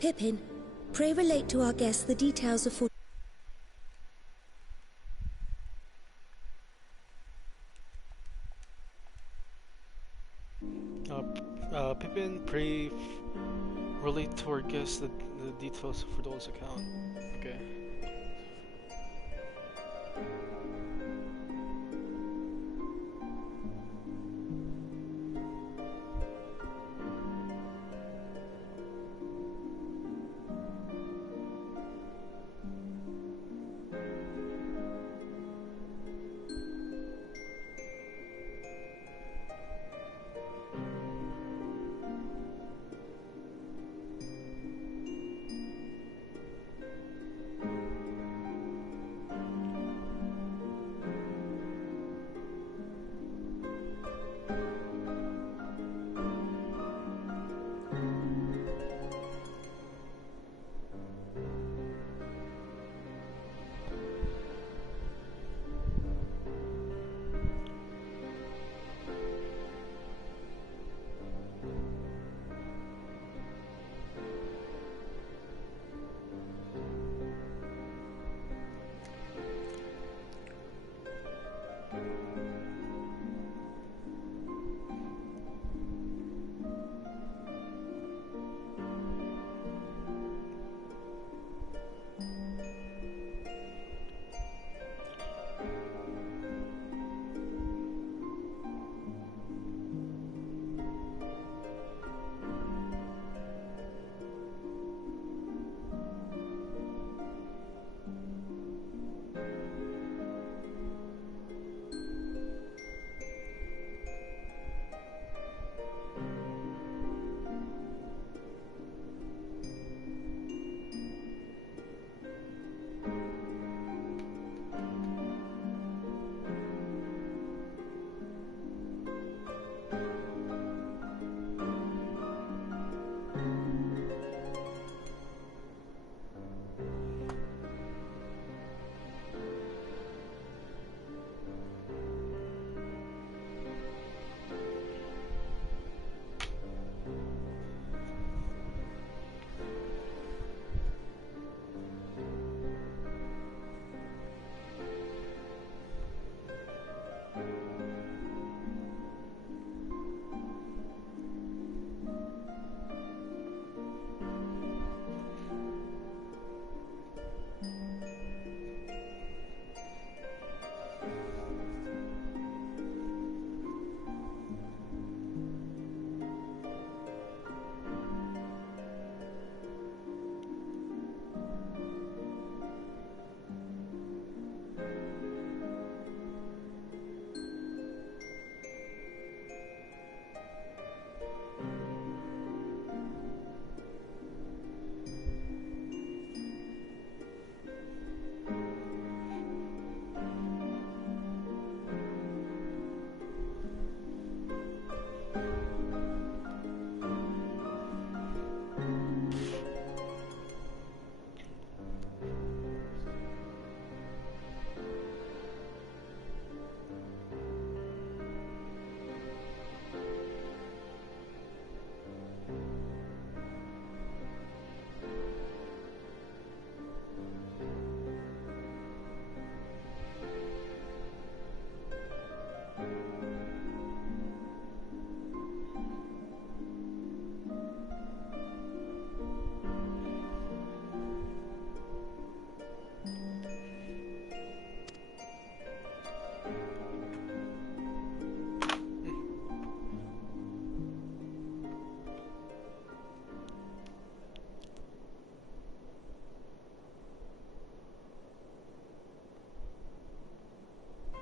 Pippin, pray relate to our guests the details of Pippin, pray relate to our guests the details for those account. Okay.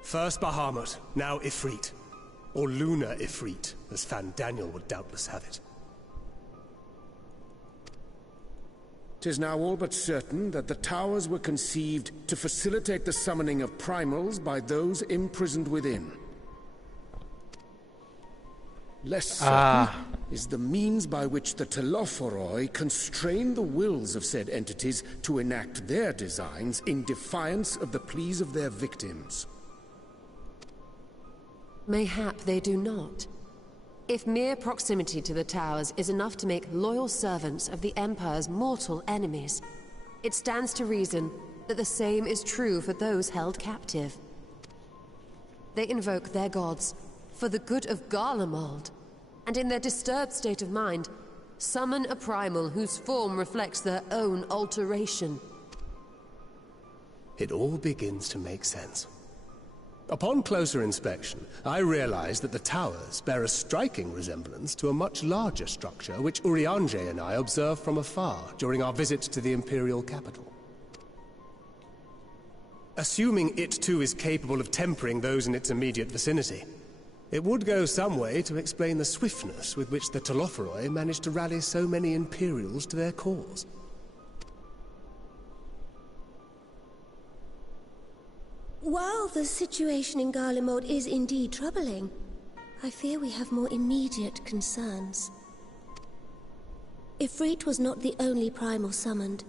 First Bahamut, now Ifrit. Or Lunar Ifrit, as Fan Daniel would doubtless have it. 'Tis now all but certain that the towers were conceived to facilitate the summoning of primals by those imprisoned within. Less certain is the means by which the Telophoroi constrain the wills of said entities to enact their designs in defiance of the pleas of their victims. Mayhap they do not. If mere proximity to the towers is enough to make loyal servants of the Empire's mortal enemies, it stands to reason that the same is true for those held captive. They invoke their gods for the good of Garlemald, and in their disturbed state of mind, summon a primal whose form reflects their own alteration. It all begins to make sense. Upon closer inspection, I realized that the towers bear a striking resemblance to a much larger structure which Urianger and I observed from afar during our visit to the Imperial capital. Assuming it too is capable of tempering those in its immediate vicinity, it would go some way to explain the swiftness with which the Telophoroi managed to rally so many Imperials to their cause. While the situation in Garlemald is indeed troubling, I fear we have more immediate concerns. Ifrit was not the only primal summoned.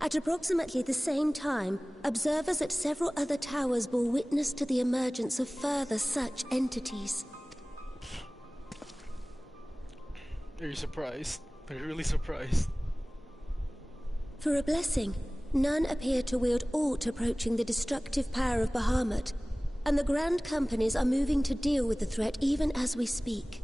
At approximately the same time, observers at several other towers bore witness to the emergence of further such entities. Are you surprised? Are you really surprised? For a blessing, none appear to wield aught approaching the destructive power of Bahamut, and the Grand Companies are moving to deal with the threat even as we speak.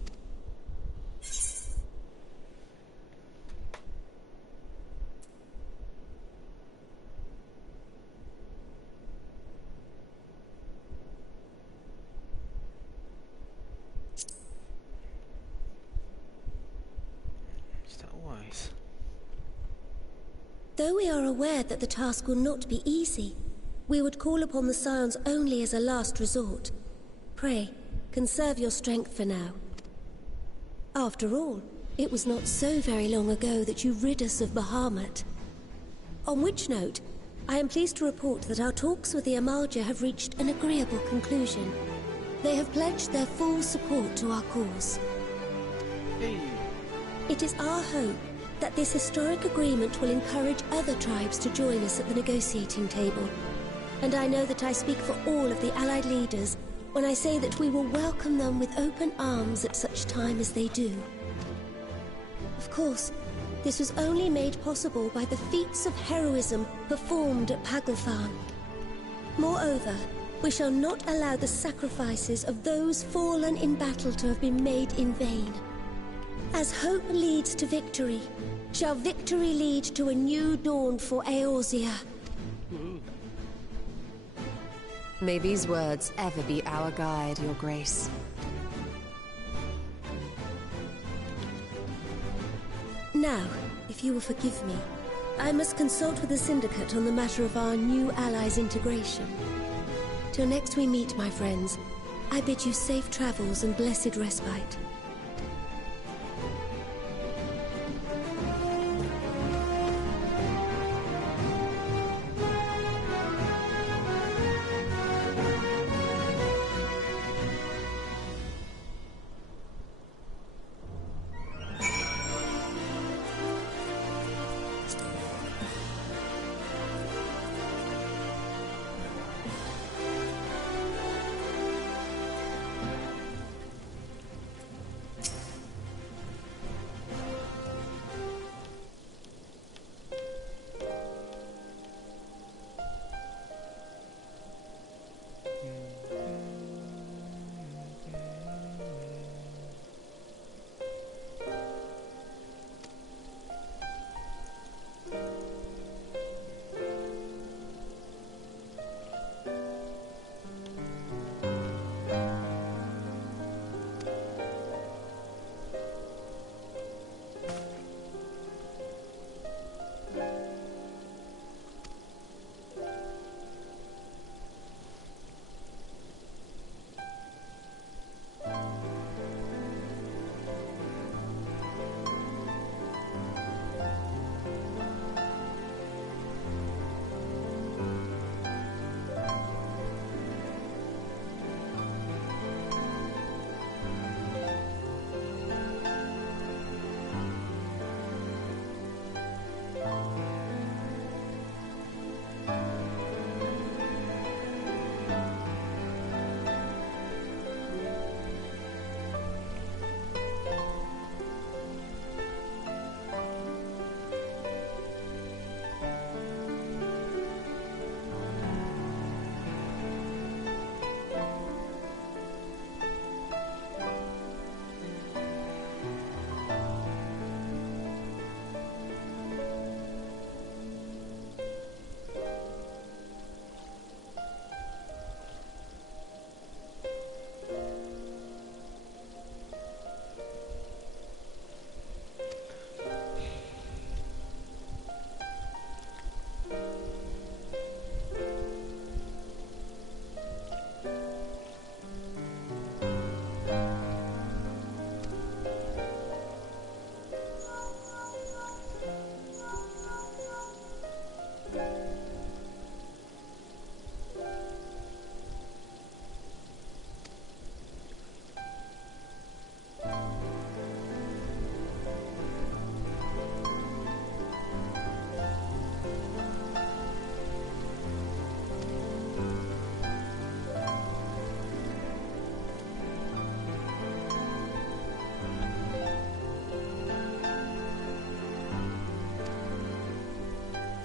Is that wise? Though we are aware that the task will not be easy, we would call upon the Scions only as a last resort. Pray, conserve your strength for now. After all, it was not so very long ago that you rid us of Bahamut. On which note, I am pleased to report that our talks with the Amalja have reached an agreeable conclusion. They have pledged their full support to our cause. Hey. It is our hope that this historic agreement will encourage other tribes to join us at the negotiating table. And I know that I speak for all of the Allied leaders when I say that we will welcome them with open arms at such time as they do. Of course, this was only made possible by the feats of heroism performed at Paglfan. Moreover, we shall not allow the sacrifices of those fallen in battle to have been made in vain. As hope leads to victory, shall victory lead to a new dawn for Eorzea. May these words ever be our guide, Your Grace. Now, if you will forgive me, I must consult with the Syndicate on the matter of our new allies' integration. Till next we meet, my friends, I bid you safe travels and blessed respite.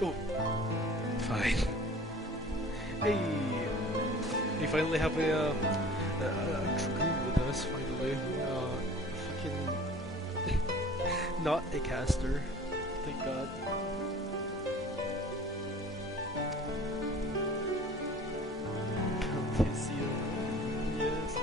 Oh, fine. Hey, we finally have a Dragoon with us. Finally, fucking not a caster. Thank God. Yes.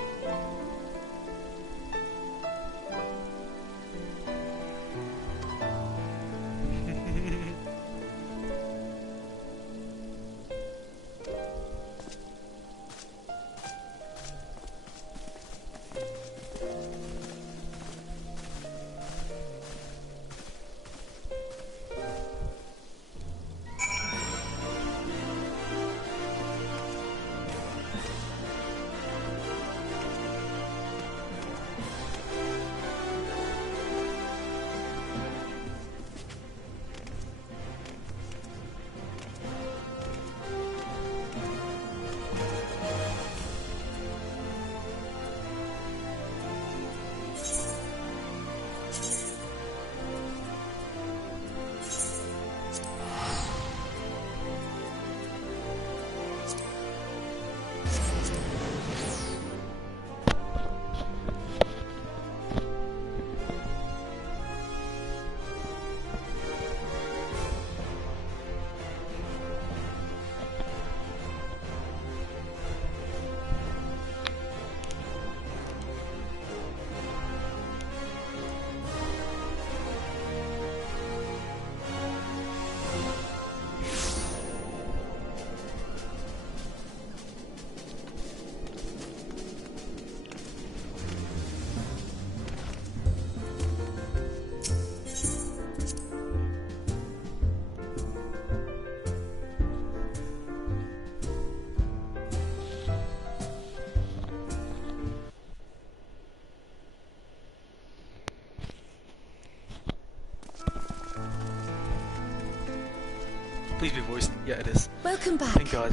Please be voiced. Yeah, it is. Welcome back. Thank God.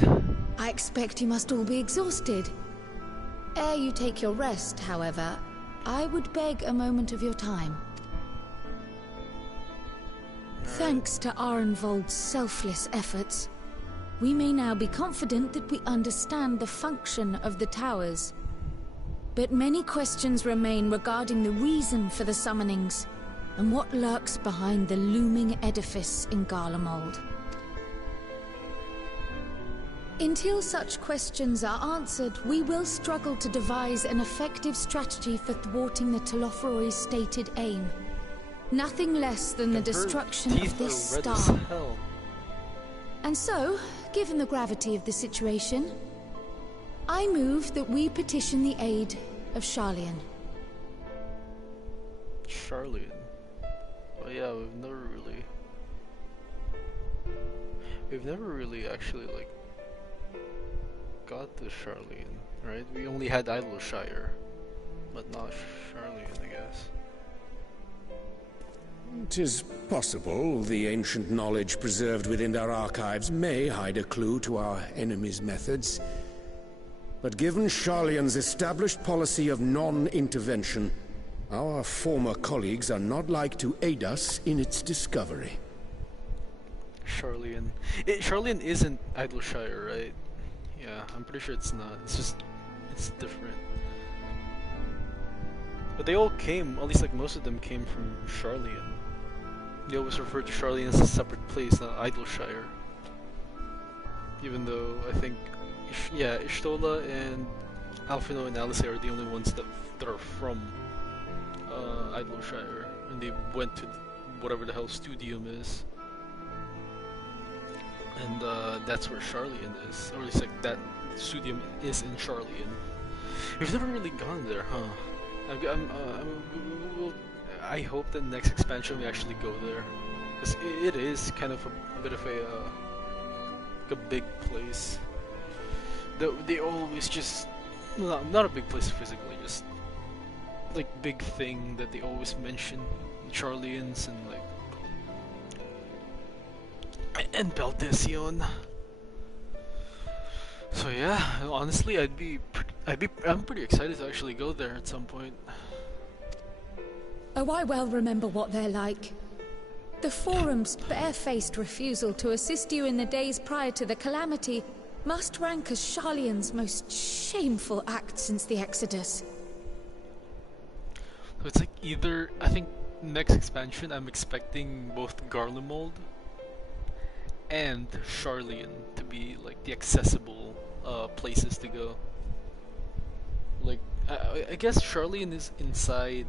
I expect you must all be exhausted. Ere you take your rest, however, I would beg a moment of your time. Thanks to Arenvold's selfless efforts, we may now be confident that we understand the function of the towers. But many questions remain regarding the reason for the summonings, and what lurks behind the looming edifice in Garlemald. Until such questions are answered, we will struggle to devise an effective strategy for thwarting the Telophoroi's stated aim. Nothing less than the destruction of this star. And so, given the gravity of the situation, I move that we petition the aid of Sharlayan. Sharlayan? Well, yeah, we've never really actually, like, got the Sharlayan, right? We only had Idleshire, but not Sharlayan, I guess. 'Tis possible the ancient knowledge preserved within our archives may hide a clue to our enemy's methods. But given Sharlayan's established policy of non-intervention, our former colleagues are not like to aid us in its discovery. Sharlayan. Sharlayan isn't Idleshire, right? Yeah, I'm pretty sure it's not. It's just, it's different. But they all came, at least like most of them came from Sharlayan. They always refer to Sharlayan as a separate place, not Idleshire. Even though I think, yeah, Ishtola and Alphino and Alice are the only ones that are from Idleshire, and they went to whatever the hell Studium is. And that's where Sharlayan is, or at least like that Studium is in Sharlayan. We've never really gone there, huh? I hope that next expansion we actually go there, because it is kind of a bit of a big place. They always just, not a big place physically, just like big thing that they always mention, Charlians and like. And Beldesion. So yeah, honestly, I'm pretty excited to actually go there at some point. Oh, I well remember what they're like. The Forum's barefaced refusal to assist you in the days prior to the calamity must rank as Sharlayan's most shameful act since the Exodus. So it's like either, I think next expansion I'm expecting both Garlemald and Sharlayan to be like the accessible places to go. Like, I guess Sharlayan is inside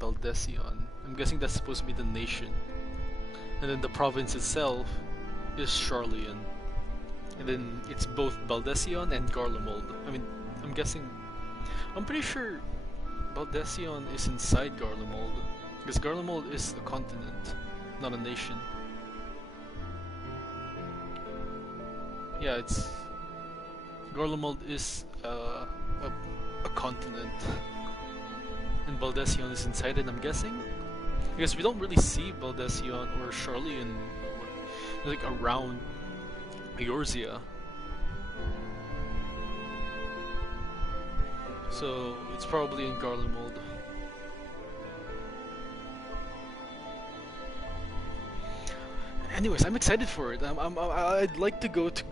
Baldesion. I'm guessing that's supposed to be the nation. And then the province itself is Sharlayan. And then it's both Baldesion and Garlemald. I mean, I'm pretty sure Baldesion is inside Garlemald. Because Garlemald is a continent, not a nation. Yeah, Garlemald is a continent. And Baldesion is inside it, I'm guessing? Because we don't really see Baldesion or Sharlayan like around Eorzea. So it's probably in Garlemald. Anyways, I'm excited for it. I'd like to go to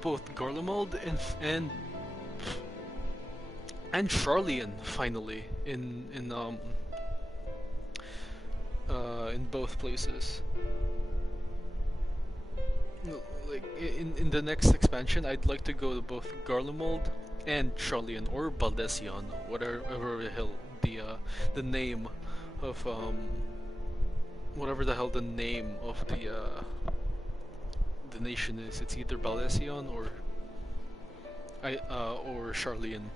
both Garlemald and Sharlayan finally in both places. Like in the next expansion, I'd like to go to both Garlemald and Sharlayan or Baldesion, whatever the hell the name of whatever the hell the name of the nation is. It's either Baldesion or Sharlayan.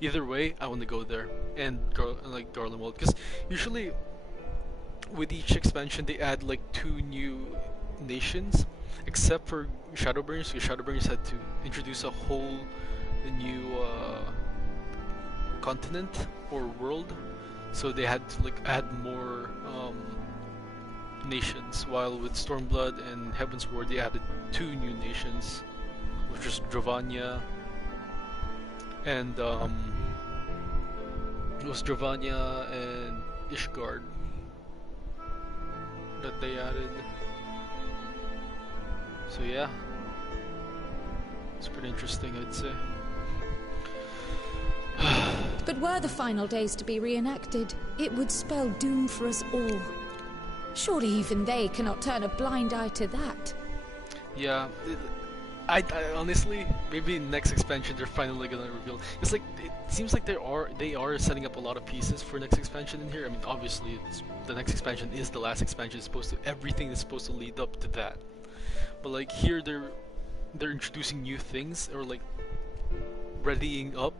Either way, I want to go there and like Garlemald, because usually with each expansion they add like 2 new nations, except for Shadowbringers, because Shadowbringers had to introduce a whole new continent or world, so they had to like add more nations, while with Stormblood and Heavensward they added 2 new nations, which was Dravania and it was Dravania and Ishgard that they added. So yeah, it's pretty interesting, I'd say. But were the final days to be reenacted, it would spell doom for us all. Surely even they cannot turn a blind eye to that. Yeah, I honestly, maybe next expansion they're finally gonna reveal. It's like, it seems like they are setting up a lot of pieces for next expansion in here. I mean, obviously the next expansion is the last expansion. Everything is supposed to lead up to that. But like here, they're introducing new things, or like readying up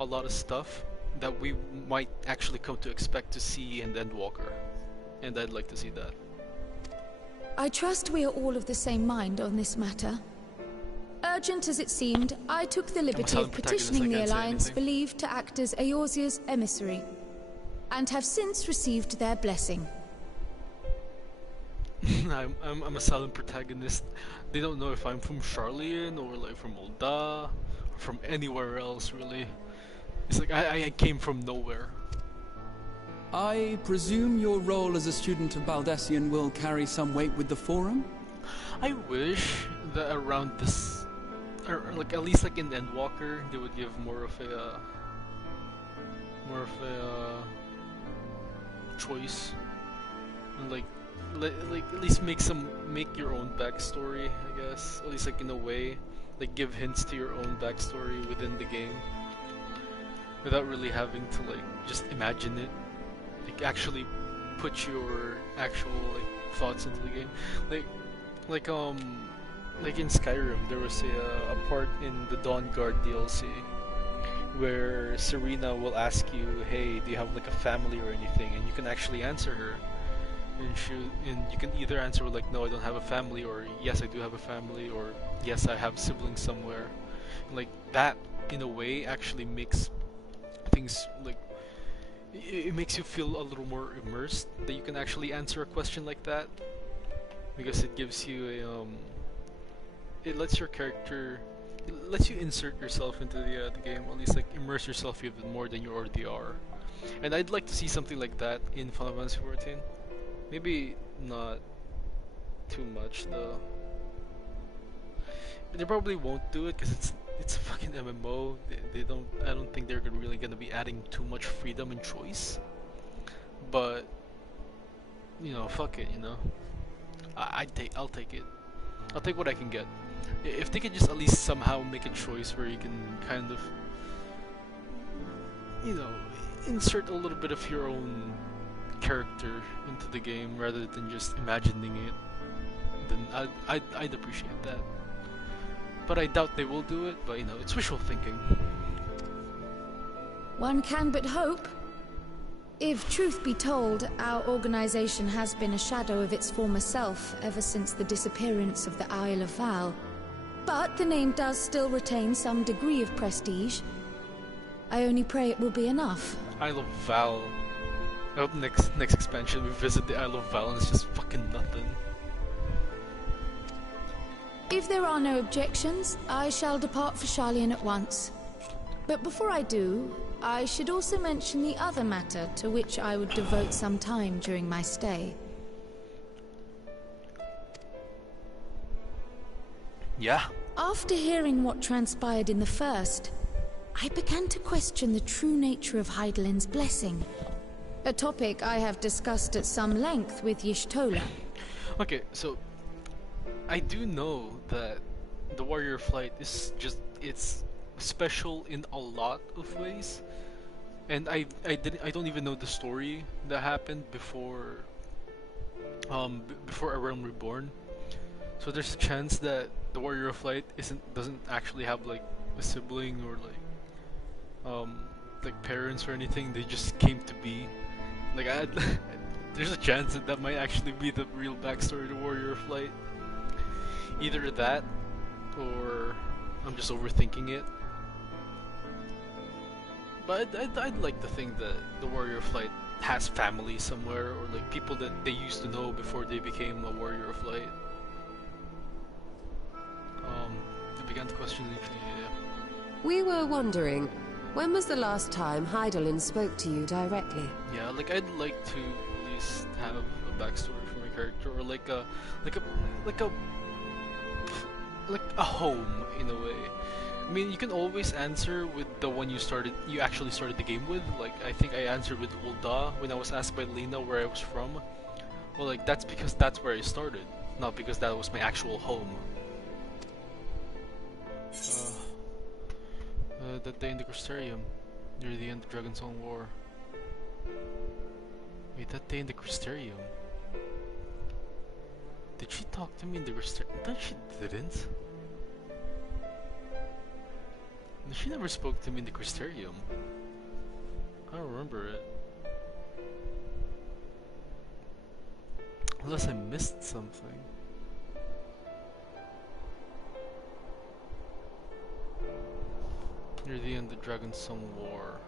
a lot of stuff that we might actually come to expect to see in Endwalker, and I'd like to see that. I trust we are all of the same mind on this matter. Urgent as it seemed, I took the liberty of petitioning the Alliance believed to act as Eorzea's emissary, and have since received their blessing. I'm a silent protagonist. They don't know if I'm from Sharlayan or like from Ul'dah or from anywhere else, really. It's like I came from nowhere. I presume your role as a student of Baldesion will carry some weight with the Forum? I wish that around this, or like at least like in Endwalker, they would give more of a choice, and like at least make your own backstory, I guess. At least like in a way, like give hints to your own backstory within the game, without really having to like just imagine it. Like actually put your actual like thoughts into the game. Like in Skyrim, there was a part in the Dawnguard DLC where Serena will ask you, "Hey, do you have like a family or anything?" And you can actually answer her, and you can either answer with like, "No, I don't have a family," or "Yes, I do have a family," or "Yes, I have siblings somewhere." And, like that, in a way, actually makes things like it makes you feel a little more immersed, that you can actually answer a question like that, because it gives you it lets your character, it lets you insert yourself into the game, or at least like immerse yourself even more than you already are. And I'd like to see something like that in Final Fantasy XIV. Maybe not too much though. They probably won't do it because it's a fucking MMO. They don't. I don't think they're really gonna be adding too much freedom and choice. But you know, fuck it. You know, I'll take it. I'll take what I can get. If they could just at least somehow make a choice where you can kind of, you know, insert a little bit of your own character into the game rather than just imagining it, then I'd appreciate that. But I doubt they will do it, but you know, it's wishful thinking. One can but hope. If truth be told, our organization has been a shadow of its former self ever since the disappearance of the Isle of Val. But the name does still retain some degree of prestige. I only pray it will be enough. Isle of Val. I hope next expansion we visit the Isle of Val and it's just fucking nothing. If there are no objections, I shall depart for Sharlayan at once. But before I do, I should also mention the other matter to which I would devote some time during my stay. Yeah? After hearing what transpired in the first, I began to question the true nature of Hydaelyn's blessing. A topic I have discussed at some length with Y'shtola. Okay, so I do know that the Warrior Flight is just, it's special in a lot of ways. And I don't even know the story that happened before before A Realm Reborn. So there's a chance that the Warrior of Light doesn't actually have like a sibling or like parents or anything. They just came to be. Like there's a chance that might actually be the real backstory of the Warrior of Light. Either that, or I'm just overthinking it. But I'd like to think that the Warrior of Light has family somewhere, or like people that they used to know before they became a Warrior of Light. They began to question the yeah. We were wondering, when was the last time Hydaelyn spoke to you directly? Yeah, like I'd like to at least have a backstory for my character, or like a home in a way. I mean, you can always answer with the one you actually started the game with. Like, I think I answered with Ul'dah when I was asked by Lena where I was from. Well, like, that's because that's where I started, not because that was my actual home. That day in the Crystarium, near the end of Dragon's Own War. Wait, that day in the Crystarium? Did she talk to me in the Crystarium? No, she didn't. She never spoke to me in the Crystarium. I don't remember it. Unless I missed something. Near the end of Dragon's Song War.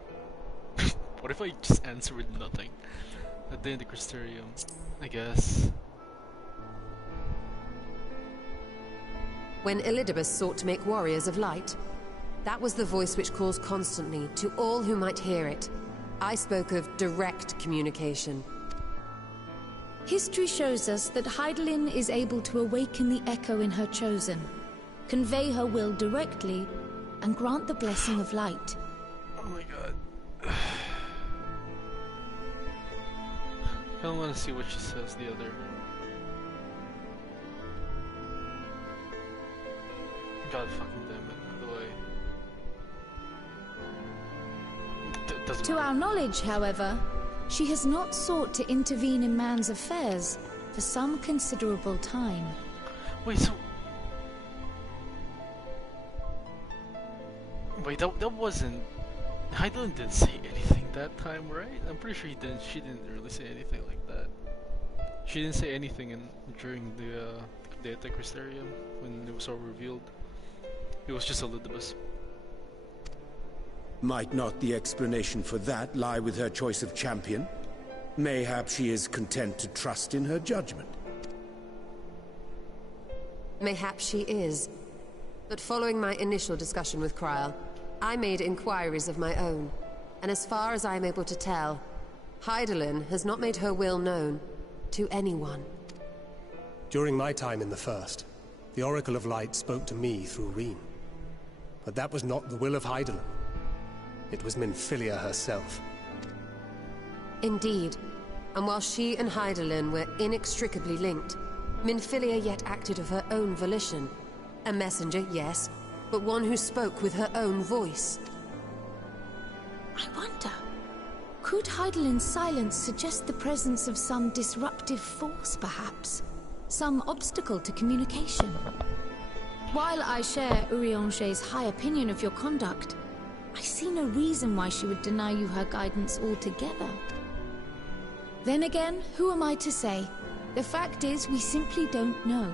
What if I just answer with nothing? That day in the Crystarium, I guess. When Elidibus sought to make warriors of light, that was the voice which calls constantly to all who might hear it. I spoke of direct communication. History shows us that Hydaelyn is able to awaken the echo in her chosen, convey her will directly, and grant the blessing of light. Oh my god. I don't want to see what she says the other. God fucking damn it, by the way. To our knowledge, however, she has not sought to intervene in man's affairs for some considerable time. Wait, so... Wait, that wasn't... Hydaelyn didn't say anything that time, right? I'm pretty sure she didn't really say anything like that. She didn't say anything during the attack Crystarium when it was all revealed. It was just Elidibus. Might not the explanation for that lie with her choice of champion? Mayhap she is content to trust in her judgment. Mayhap she is. But following my initial discussion with Kryl, I made inquiries of my own. And as far as I am able to tell, Hydaelyn has not made her will known. to anyone. During my time in the First, the Oracle of Light spoke to me through Reen. But that was not the will of Hydaelyn. It was Minfilia herself. Indeed. And while she and Hydaelyn were inextricably linked, Minfilia yet acted of her own volition. A messenger, yes, but one who spoke with her own voice. I wonder, could Hydaelyn's silence suggest the presence of some disruptive force, perhaps? Some obstacle to communication? While I share Urianger's high opinion of your conduct, I see no reason why she would deny you her guidance altogether. Then again, who am I to say? The fact is, we simply don't know.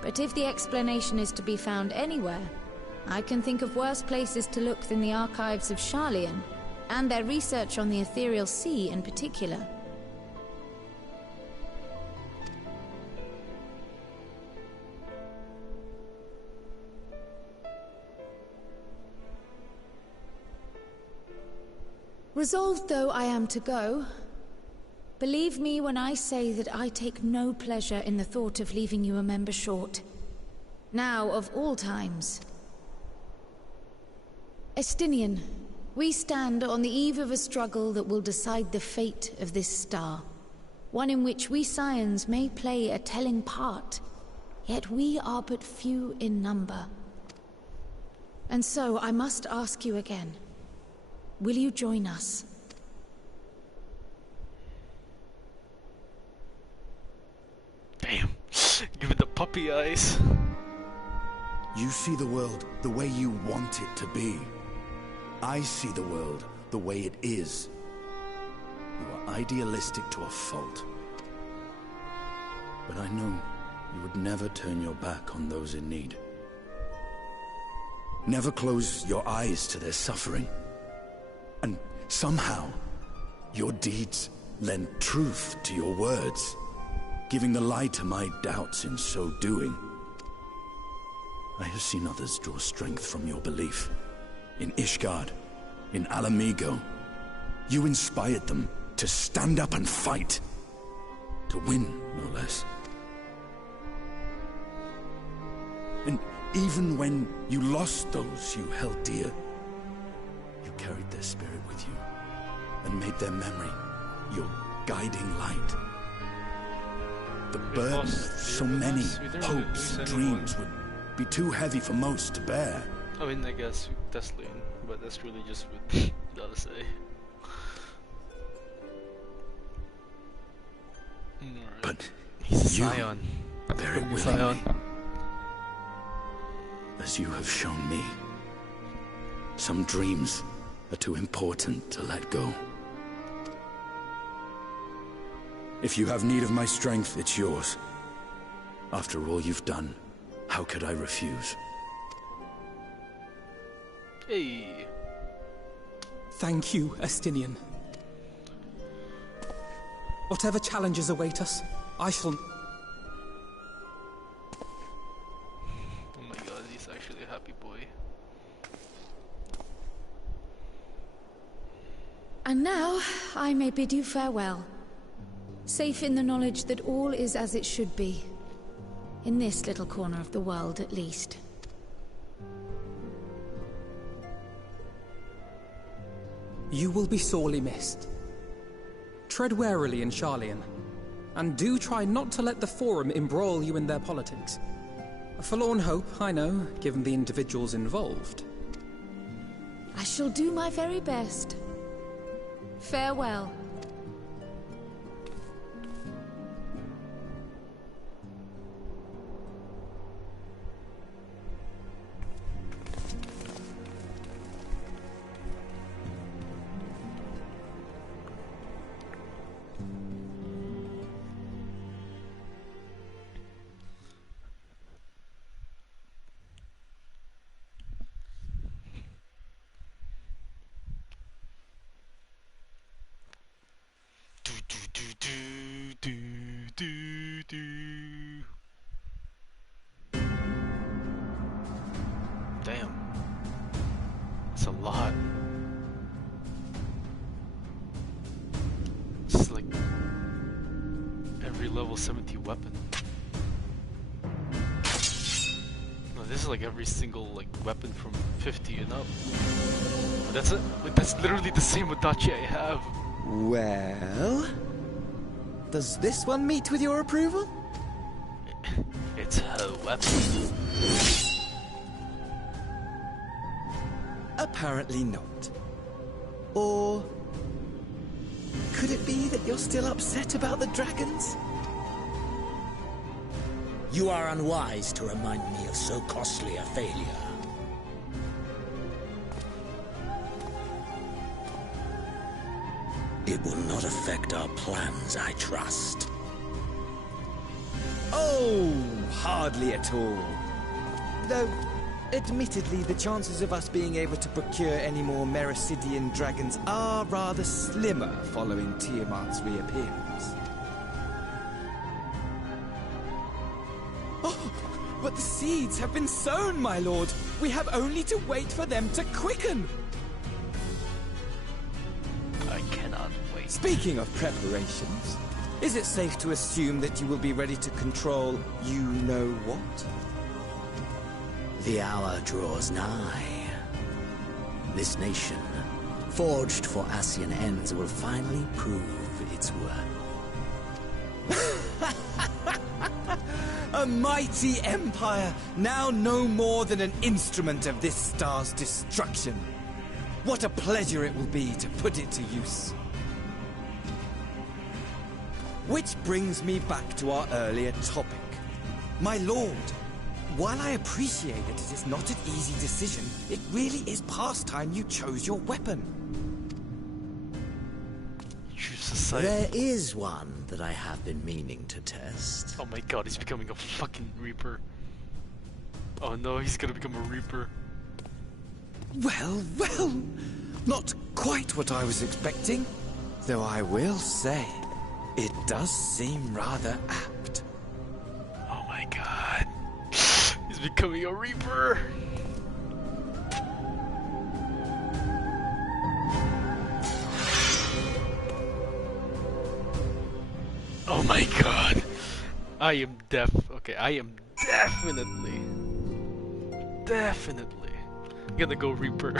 But if the explanation is to be found anywhere, I can think of worse places to look than the archives of Sharlayan, and their research on the Ethereal Sea in particular. Resolved though I am to go, believe me when I say that I take no pleasure in the thought of leaving you a member short. Now, of all times. Estinian, we stand on the eve of a struggle that will decide the fate of this star. One in which we Scions may play a telling part, yet we are but few in number. And so I must ask you again, will you join us? Damn. Give it the puppy eyes. You see the world the way you want it to be. I see the world the way it is. You are idealistic to a fault. But I know you would never turn your back on those in need. Never close your eyes to their suffering. And somehow, your deeds lend truth to your words, giving the lie to my doubts in so doing. I have seen others draw strength from your belief. In Ishgard, in Alamigo, you inspired them to stand up and fight. To win, no less. And even when you lost those you held dear, you carried their spirit with you and made their memory your guiding light. The burden of so many hopes and dreams would be too heavy for most to bear. I mean, I guess Tesla, but that's really just what gotta say. But he's a you Scion. bear it willingly, as you have shown me. Some dreams are too important to let go. If you have need of my strength, it's yours. After all you've done, how could I refuse? Hey. Thank you, Estinian. Whatever challenges await us, I shall... Oh my god, he's actually a happy boy. And now, I may bid you farewell. Safe in the knowledge that all is as it should be. In this little corner of the world, at least. You will be sorely missed. Tread warily in Sharlayan, and do try not to let the Forum embroil you in their politics. A forlorn hope, I know, given the individuals involved. I shall do my very best. Farewell. every level 70 weapon. No, this is like every single like weapon from 50 and up. But that's it. Like that's literally the same Adachi I have. Well, does this one meet with your approval? It's her weapon. Apparently not. Or could it be that you're still upset about the dragons? You are unwise to remind me of so costly a failure. It will not affect our plans, I trust. Oh, hardly at all. Though, admittedly, the chances of us being able to procure any more Mericidian dragons are rather slimmer following Tiamat's reappearance. Oh, but the seeds have been sown, my lord. We have only to wait for them to quicken. I cannot wait. Speaking of preparations, is it safe to assume that you will be ready to control you-know-what? The hour draws nigh. This nation, forged for Ascian ends, will finally prove its worth. A mighty empire, now no more than an instrument of this star's destruction. What a pleasure it will be to put it to use. Which brings me back to our earlier topic. My lord, while I appreciate that it is not an easy decision, it really is past time you chose your weapon. There is one that I have been meaning to test. Oh my god, he's becoming a fucking Reaper. Oh no, he's gonna become a Reaper. Well, well, not quite what I was expecting. Though I will say, it does seem rather apt. Oh my god. He's becoming a Reaper. Oh my god. I am okay, I am definitely gonna go Reaper.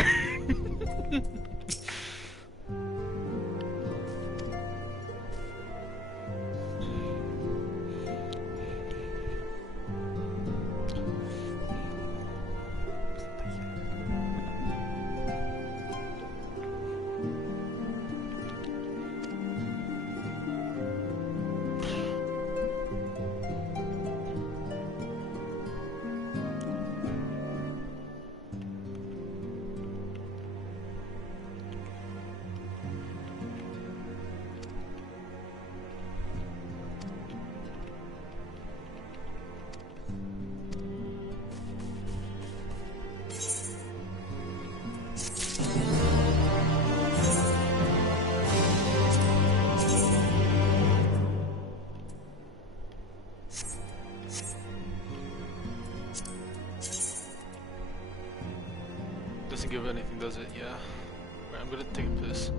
Doesn't give anything, does it? Yeah. Right, I'm gonna take a piss.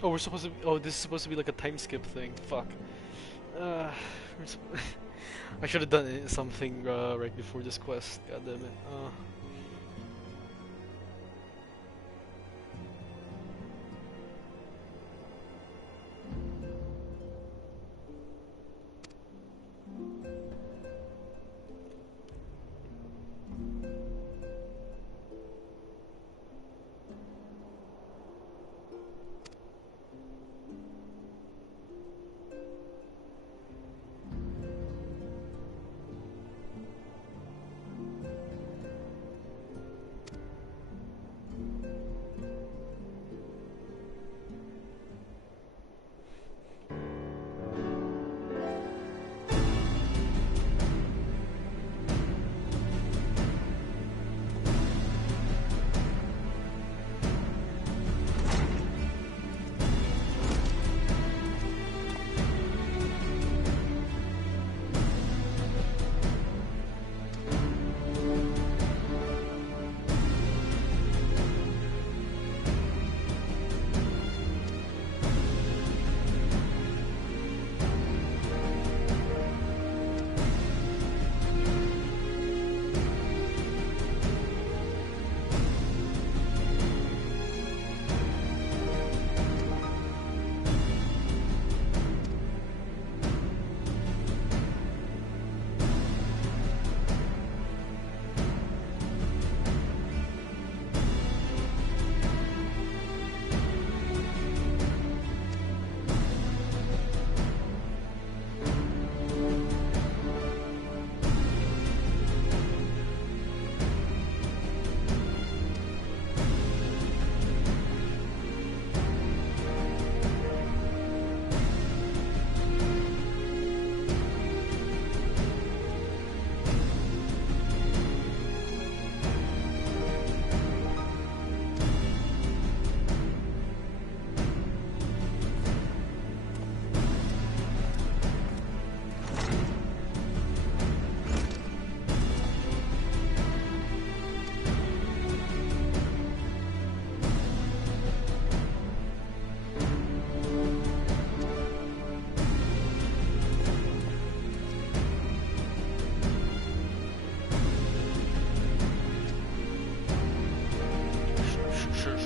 Oh, we're supposed to. Oh, this is supposed to be like a time skip thing. Fuck. I should have done something right before this quest. God damn it.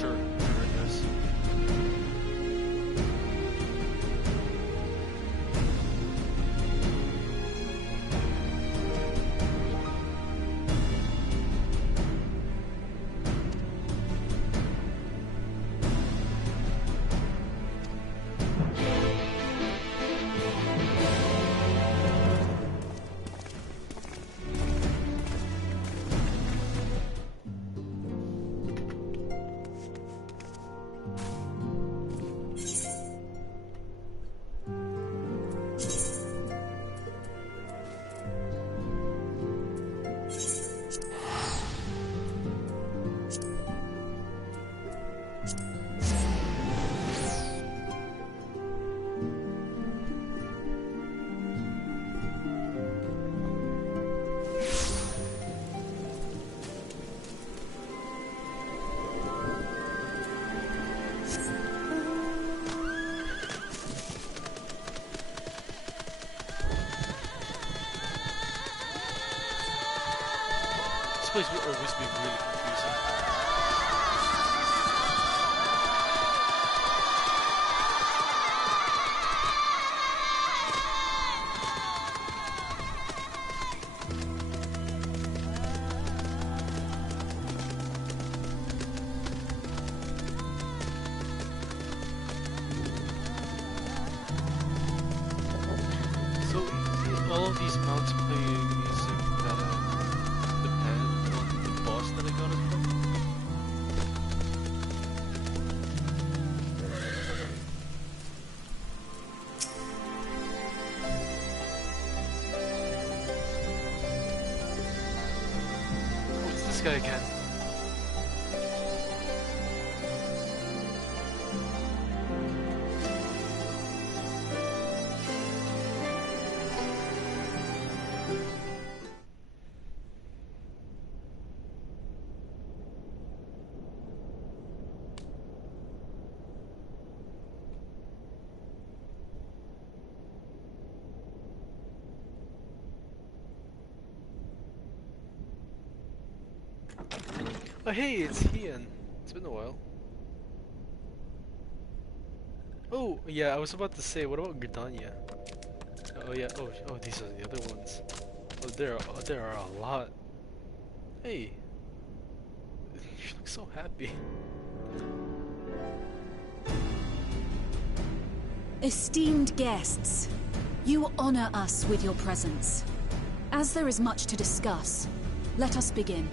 Sure, I guess. This place will always be really confusing. So, all of these mounts play music that depend on the boss that I got it from? Oh, it's this guy again. Oh hey, it's Ian. It's been a while. Oh yeah, I was about to say, what about Gridania? Oh yeah. Oh, these are the other ones. Oh, there are a lot. Hey, she looks so happy. Esteemed guests, you honor us with your presence. As there is much to discuss, let us begin.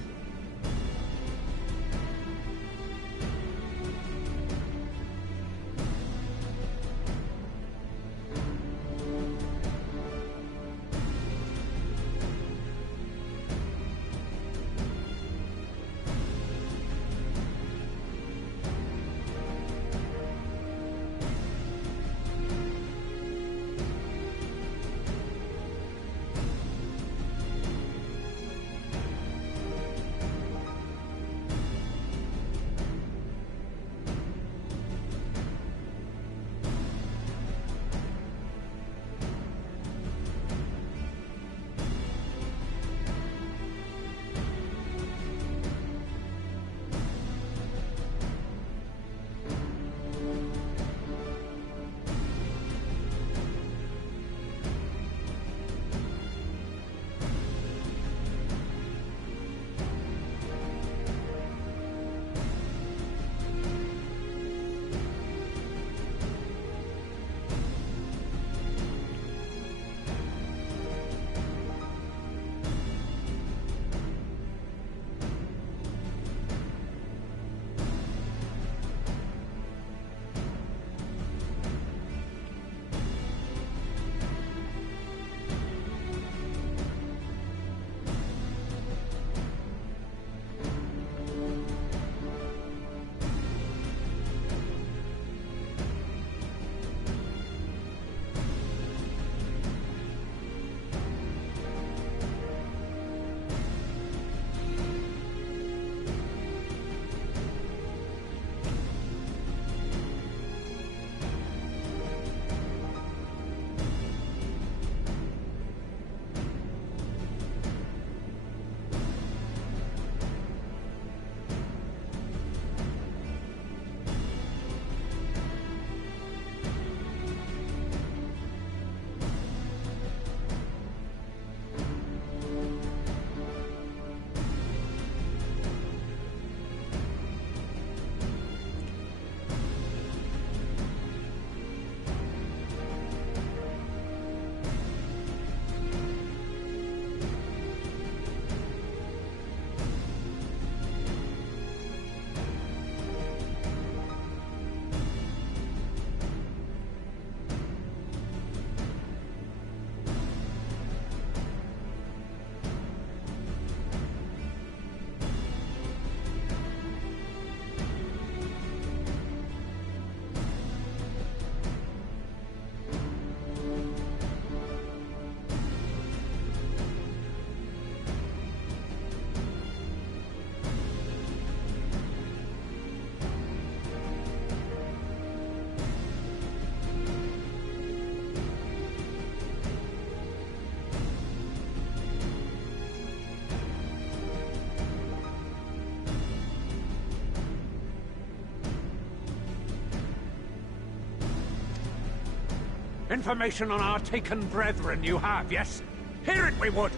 Information on our taken brethren you have, yes? Hear it we would!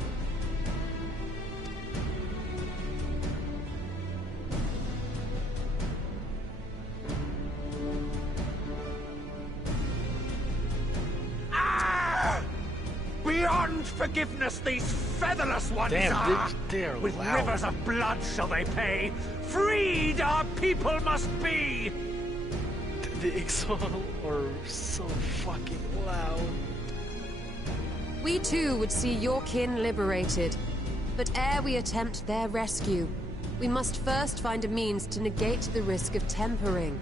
Ah! Beyond forgiveness these featherless ones are! They're with loud. rivers of blood shall they pay! Freed our people must be! The Ixal are so fucking loud. We too would see your kin liberated. But ere we attempt their rescue, we must first find a means to negate the risk of tempering.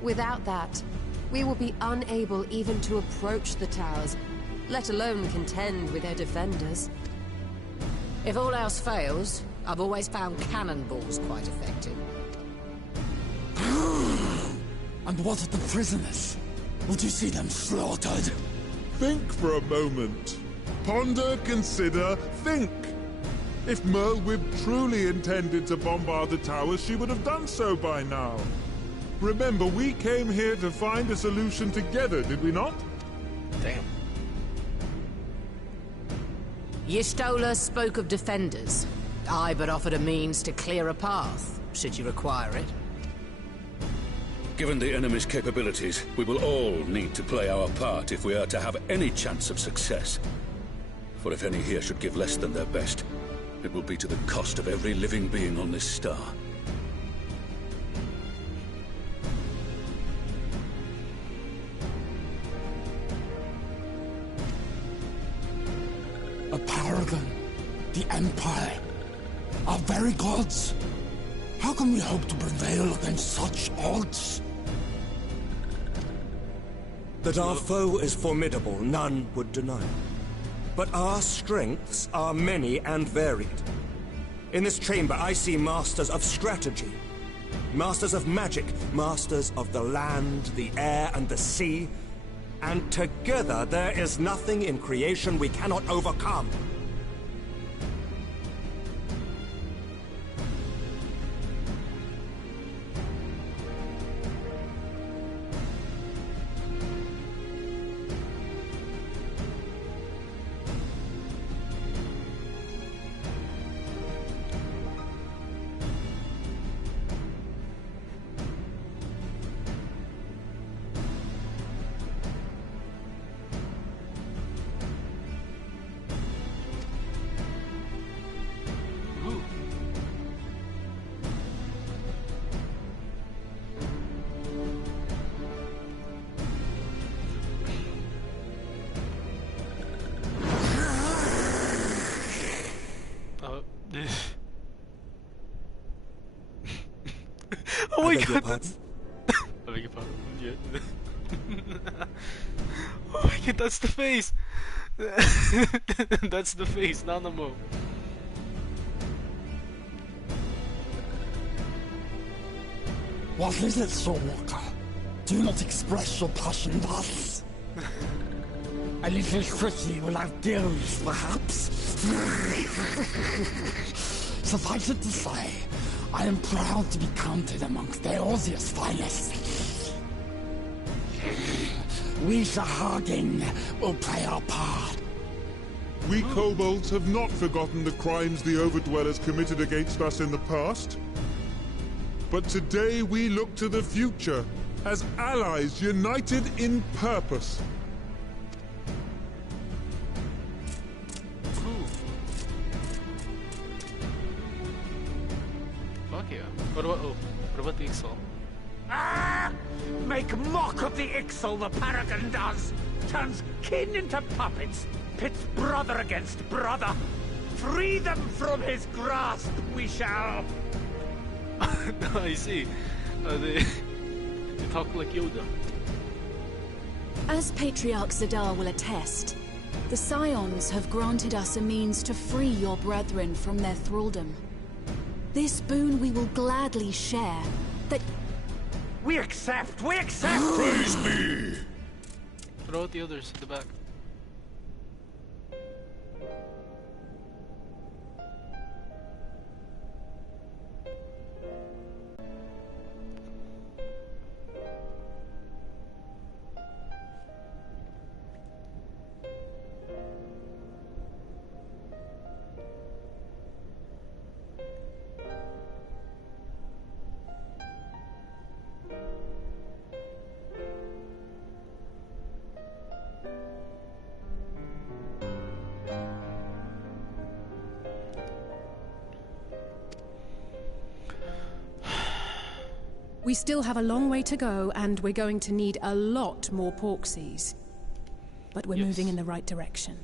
Without that, we will be unable even to approach the towers, let alone contend with their defenders. If all else fails, I've always found cannonballs quite effective. And what of the prisoners? Would you see them slaughtered? Think for a moment. Ponder, consider, think. If Merlwyb truly intended to bombard the towers, she would have done so by now. Remember, we came here to find a solution together, did we not? Damn. Y'shtola spoke of defenders. I but offered a means to clear a path, should you require it. Given the enemy's capabilities, we will all need to play our part if we are to have any chance of success. For if any here should give less than their best, it will be to the cost of every living being on this star. A paragon, the Empire, our very gods. How can we hope to prevail against such odds? That our foe is formidable, none would deny. But our strengths are many and varied. In this chamber, I see masters of strategy, masters of magic, masters of the land, the air, and the sea. And together, there is nothing in creation we cannot overcome. Oh my god, that's... I beg your pardon. Yeah. Oh my god, that's the face! That's the face, Nanamo. What is it, Soulwalker? Do not express your passion thus. A little quickly will have gills, perhaps. Suffice it to say, I am proud to be counted amongst Eorzea's finest. We Sahagin will play our part. We kobolds have not forgotten the crimes the Overdwellers committed against us in the past. But today we look to the future, as allies united in purpose. What about the Ixal? Ah! Make mock of the Ixal, the Paragon does! Turns kin into puppets, pits brother against brother! Free them from his grasp, we shall! I see. They talk like Yoda. As Patriarch Zadar will attest, the Scions have granted us a means to free your brethren from their thraldom. This boon we will gladly share, that... We accept! We accept! Praise me! What about the others at the back? We still have a long way to go, and we're going to need a lot more Porksies. But we're moving in the right direction.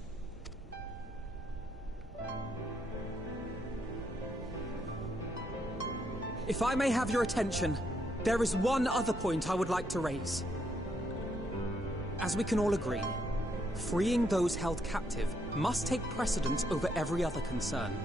If I may have your attention, there is one other point I would like to raise. As we can all agree, freeing those held captive must take precedence over every other concern.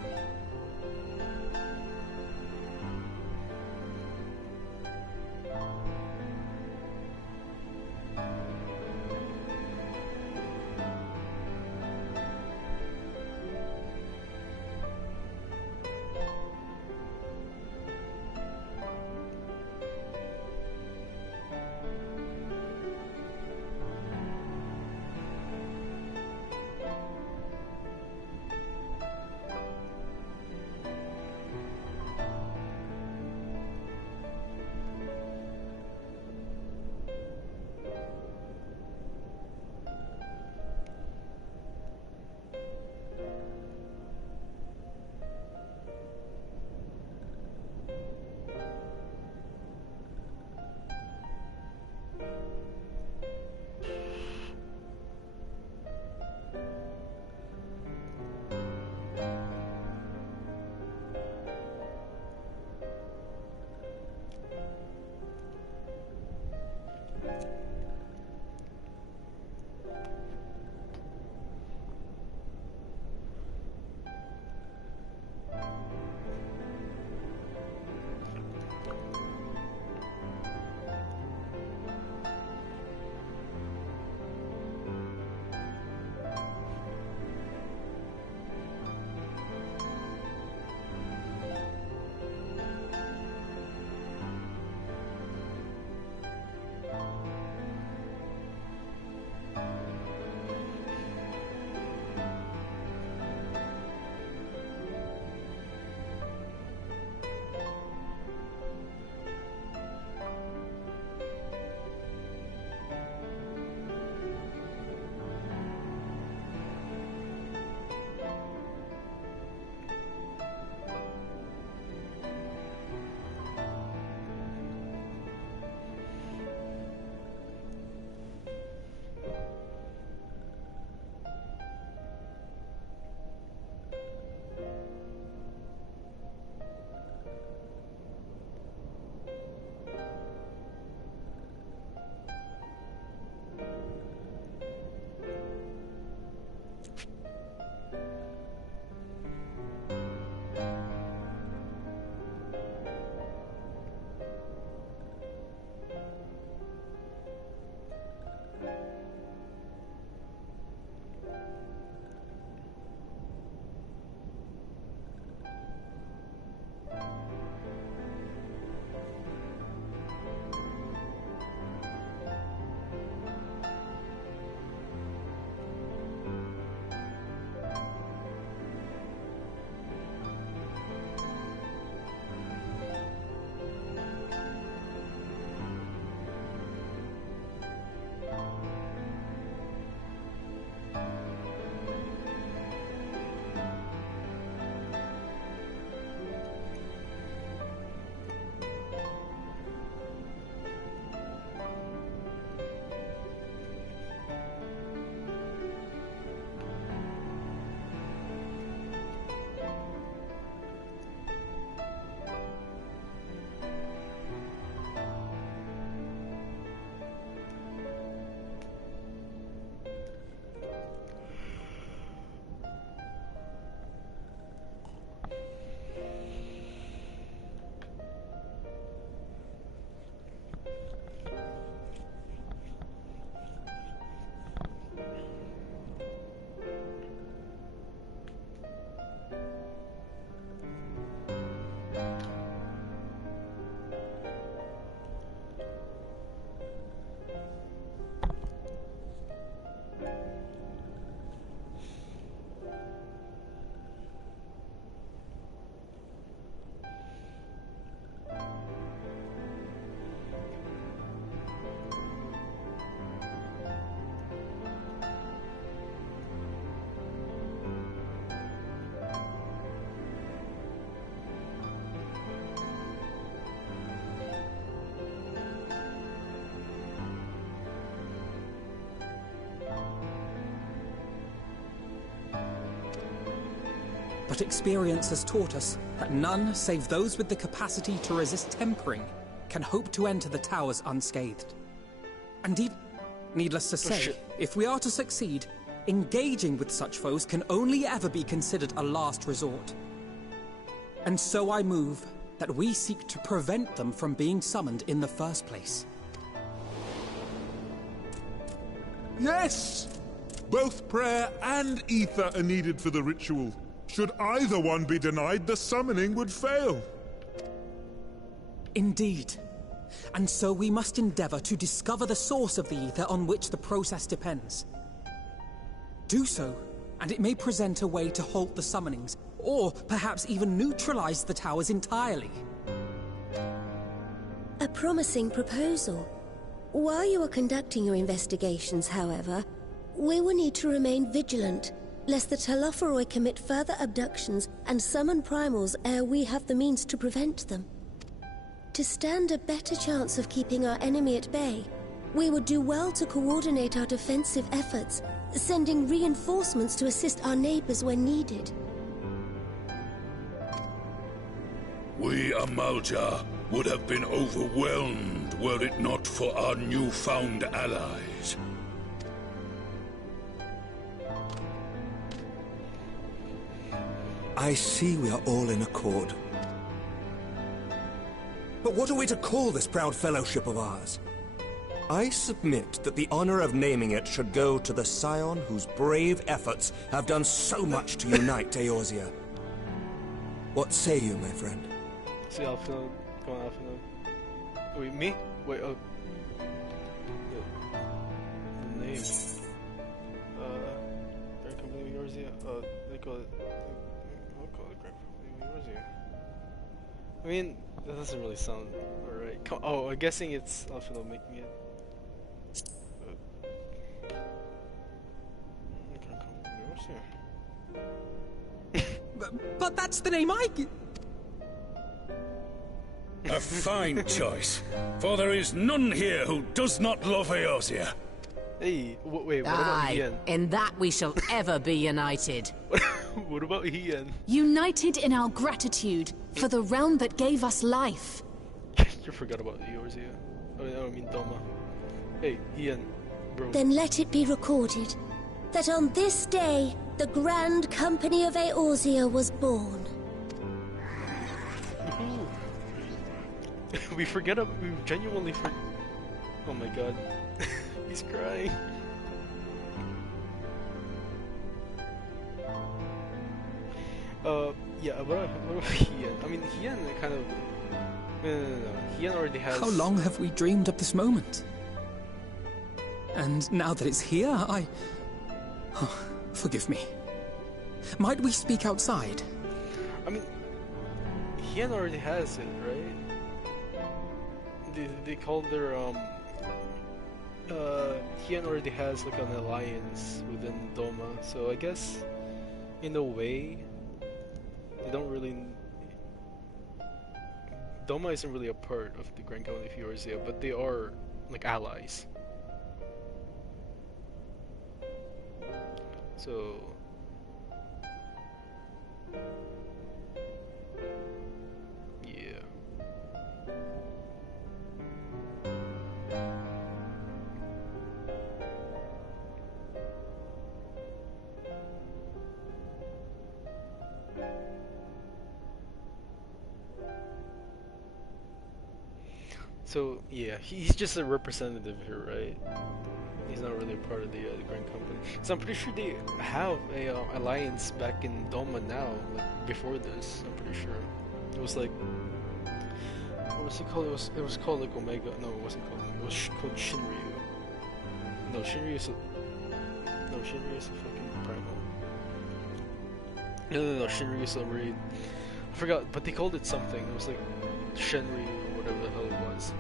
But experience has taught us that none save those with the capacity to resist tempering can hope to enter the towers unscathed. Indeed, needless to say, if we are to succeed, engaging with such foes can only ever be considered a last resort. And so I move that we seek to prevent them from being summoned in the first place. Yes! Both prayer and ether are needed for the ritual. Should either one be denied, the summoning would fail. Indeed. And so we must endeavor to discover the source of the ether on which the process depends. Do so, and it may present a way to halt the summonings, or perhaps even neutralize the towers entirely. A promising proposal. While you are conducting your investigations, however, we will need to remain vigilant, lest the Telophoroi commit further abductions and summon primals ere we have the means to prevent them. To stand a better chance of keeping our enemy at bay, we would do well to coordinate our defensive efforts, sending reinforcements to assist our neighbors when needed. We Amalja would have been overwhelmed were it not for our newfound allies. I see we are all in accord. But what are we to call this proud fellowship of ours? I submit that the honor of naming it should go to the scion whose brave efforts have done so much to unite Eorzea. What say you, my friend? See, Alphino. Come on, Alphino. Wait, me? Wait, oh. The name. Grand Company of Eorzea? They call it... We'll call it Grand Company of Eorzea. I mean, that doesn't really sound alright. Oh, I'm guessing it's Alphino making it. But that's the name I... A fine choice, for there is none here who does not love Eorzea. Hey, wait, what about Ian? In that we shall ever be united. What about Ian? United in our gratitude for the realm that gave us life. You forgot about Eorzea. I mean Doma. Hey, Ian, bro. Then let it be recorded that on this day, the Grand Company of Eorzea was born. We genuinely forget. Oh my god. He's crying. Yeah, what about Hian? I mean, Hian kind of... No. Hian already has... How long have we dreamed of this moment? And now that it's here, Oh, forgive me. Might we speak outside? I mean, Hian already has it, right? They called their, Hian already has, like, an alliance within Doma, so I guess, in a way, they don't really... Doma isn't really a part of the Grand Company of Eorzea, but they are, like, allies. So... yeah. So yeah, he's just a representative here, right? He's not really a part of the Grand Company. So I'm pretty sure they have a alliance back in Doma now, like before this. I'm pretty sure it was like, what was it called? It was called like Omega. No, it wasn't called. It was called Shinryu. No, Shinryu is a fucking primal. No, Shinryu is a raid. I forgot, but they called it something. It was like Shenryu or whatever the hell it was.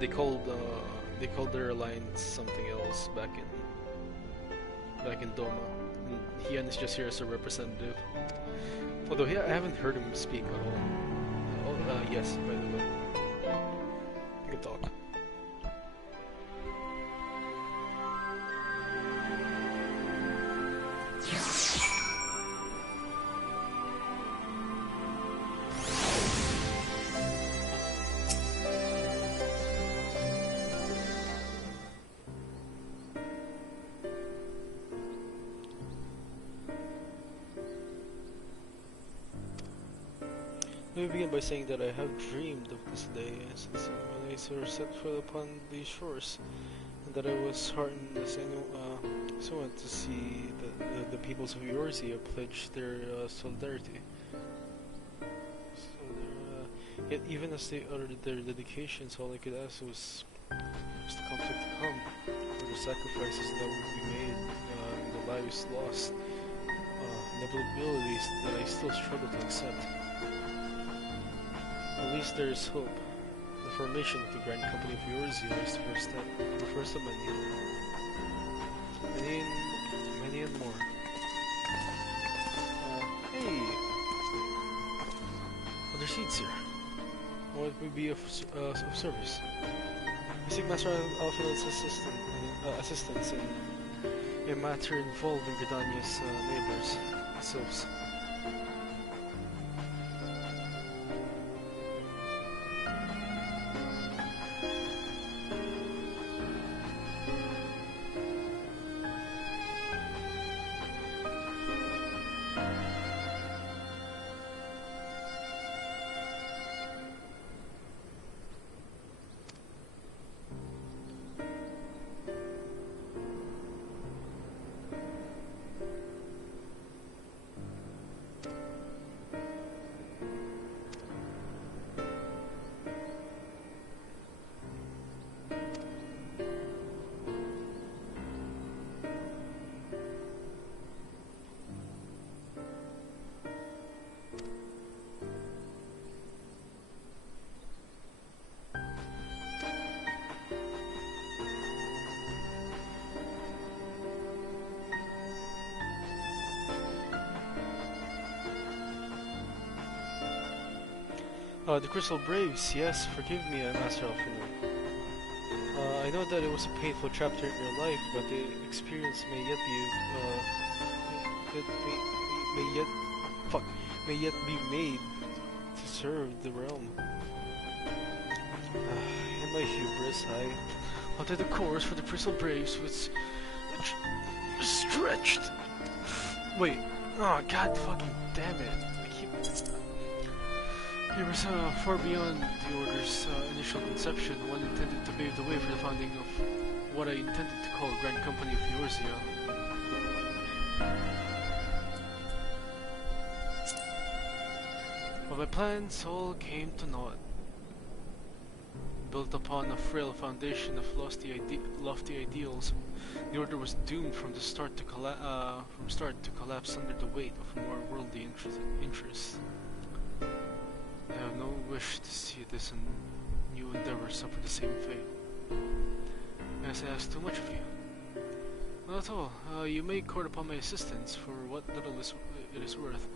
They called their alliance something else back in Doma. And Hian is just here as a representative. Although I haven't heard him speak at all. Yes, by the way. You can talk. Let me begin by saying that I have dreamed of this day since when I first set foot upon these shores, and that I was heartened as someone to see the peoples of Eorzea pledge their solidarity. Yet even as they uttered their dedications, all I could ask was the conflict to come, for the sacrifices that would be made, and the lives lost, inevitabilities that I still struggle to accept. At least there is hope. The formation of the Grand Company of Eorzea is the first step, the first of many. Many and more. Hey! Other seats here. What would be of service? I seek Master Alpha's assistance in a matter involving Gridania's neighbors, sylphs. The Crystal Braves, yes, forgive me, Master Alfino. I know that it was a painful chapter in your life, but the experience may yet be made to serve the realm. In my hubris, I altered the course for the Crystal Braves was stretched. Wait, oh god fucking damn it. It was far beyond the Order's initial conception, one intended to pave the way for the founding of what I intended to call a Grand Company of Eorzea. But my plans all came to naught. Built upon a frail foundation of lofty ideals, the Order was doomed from the start to collapse under the weight of more worldly interests. I have no wish to see this new endeavor suffer the same fate. As I ask too much of you. Not at all. You may court upon my assistance for what little it is worth.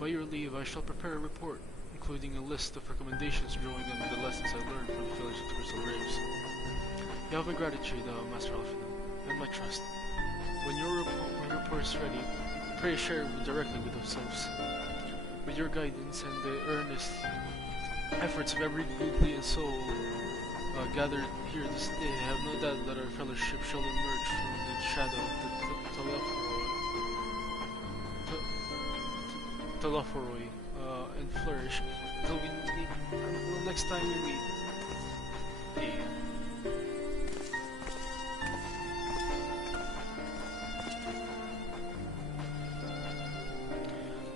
By your leave, I shall prepare a report, including a list of recommendations drawing on the lessons I learned from the village of the Crystal Braves. You have my gratitude, Master Alfino, and my trust. When your report is ready, pray share it directly with themselves. With your guidance and the earnest efforts of every goodly soul gathered here this day, I have no doubt that our fellowship shall emerge from the shadow of the Telophoroi and flourish until next time we meet.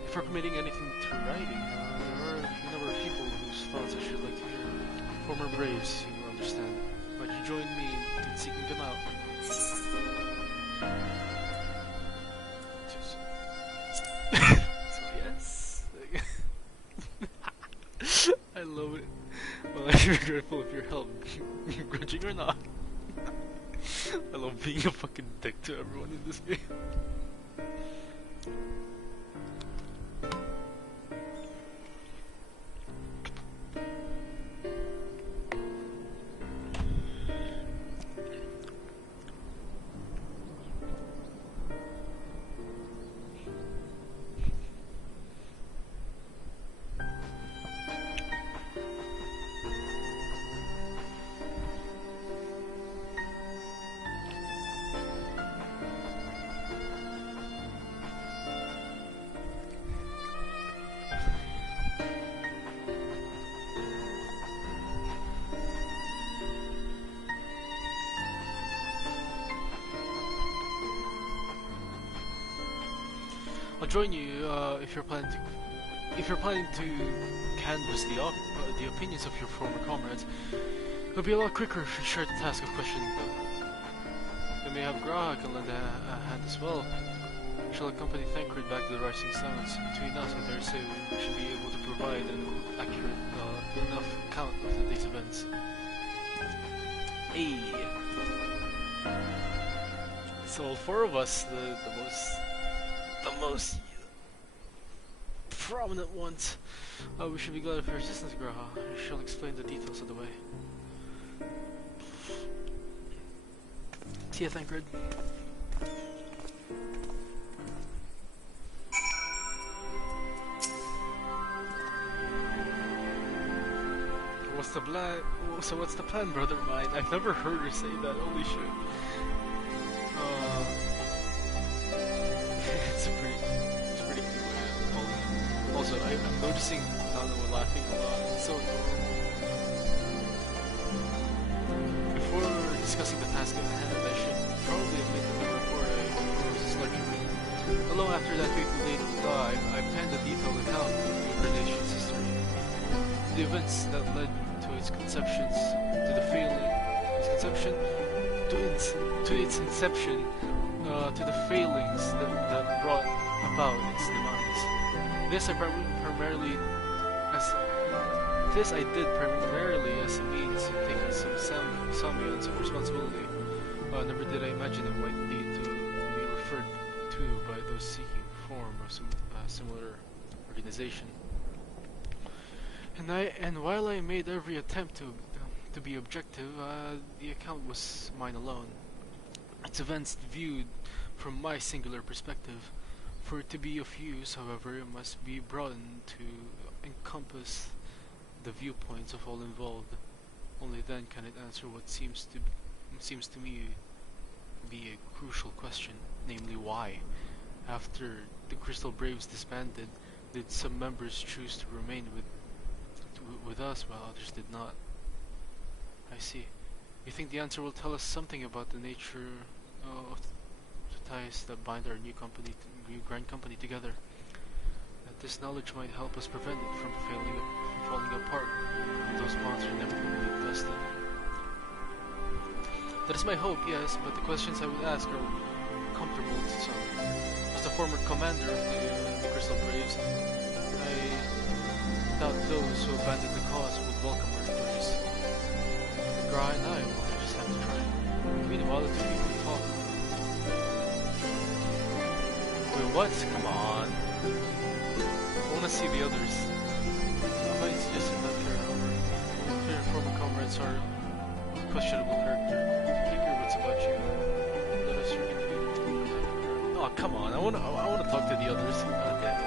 Before committing anything to writing, there are a number of people whose thoughts I should like to hear. Former Braves, you will understand. Might you join me in seeking them out? So yes. I love it. Well, I'm grateful of your help, grudging or not. I love being a fucking dick to everyone in this game. I'll join you if you're planning to canvass the opinions of your former comrades. It'll be a lot quicker if you share the task of questioning them. They may have Graha can lend a hand as well. Shall accompany Thancred back to the Rising Suns. Between us, I dare say we should be able to provide an accurate enough account of the day's events. Hey! So all four of us, the most prominent ones. We should be glad of your assistance, Graha. I shall explain the details of the way. See ya, Thancred. What's the plan? So what's the plan, brother mine? I've never heard her say that. Holy shit. It's pretty cool. Also, I'm noticing now that we're laughing a lot. So before discussing the task at hand, I should probably admit that the report I proposed is largely. Although after that fateful day to die, I penned a detailed account of the nation's history. The events that led to its conceptions, to the failing, its conception, to its inception, to the failings that brought about its demise. This I did primarily as a means of taking some sense of responsibility. Never did I imagine it might lead to be referred to by those seeking form of some similar organization. And while I made every attempt to be objective, the account was mine alone. Its events viewed from my singular perspective. For it to be of use, however, it must be broadened to encompass the viewpoints of all involved. Only then can it answer what seems to me be a crucial question, namely why, after the Crystal Braves disbanded, did some members choose to remain with us while others did not? I see. You think the answer will tell us something about the nature of the ties that bind our new grand company together? That this knowledge might help us prevent it from falling apart when those bonds are never really tested. That is my hope, yes, but the questions I would ask are comfortable to some. As the former commander of the Crystal Braves, I doubt those who abandoned the cause would welcome our inquiries. Gra and I will just have to try. Meanwhile, the two people talk. Wait, what? Come on. I wanna see the others. I might suggest that your former comrades are questionable character. Figure what's about you. Let us reconvene. Oh, come on. I wanna talk to the others. God damn it.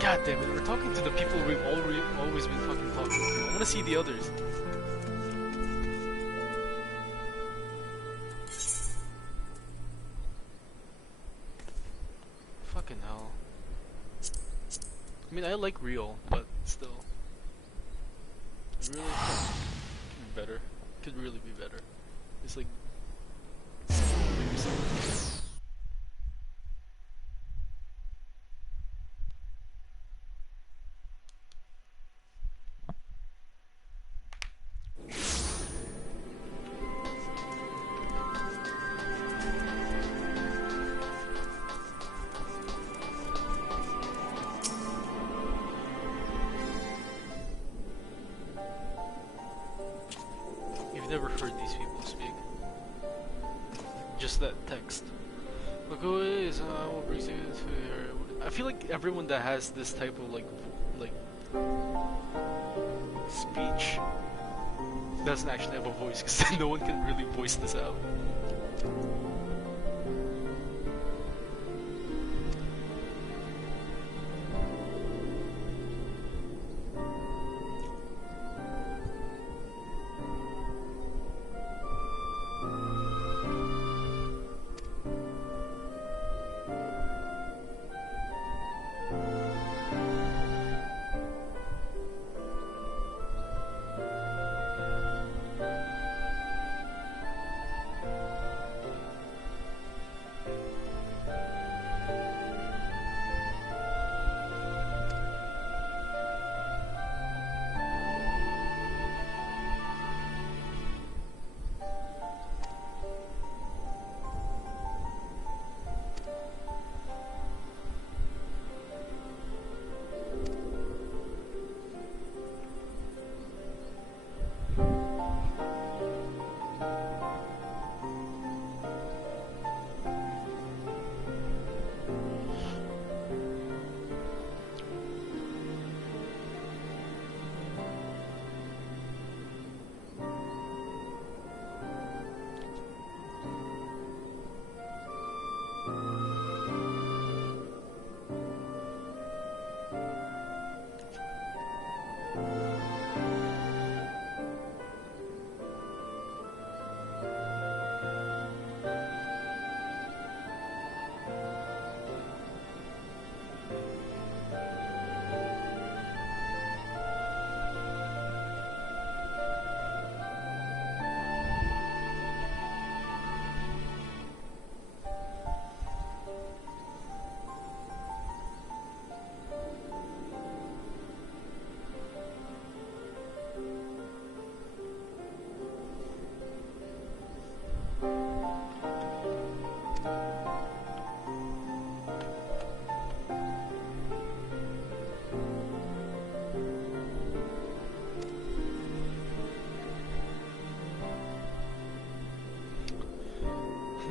God damn it, we're talking to the people we've always been fucking talking to. I wanna see the others. Fucking hell. I mean, I like real, but still. Really could be better. Could really be better. It's like... maybe something. Never heard these people speak. Just that text. Look who it is. What brings you to here? I feel like everyone that has this type of like speech doesn't actually have a voice, because no one can really voice this out.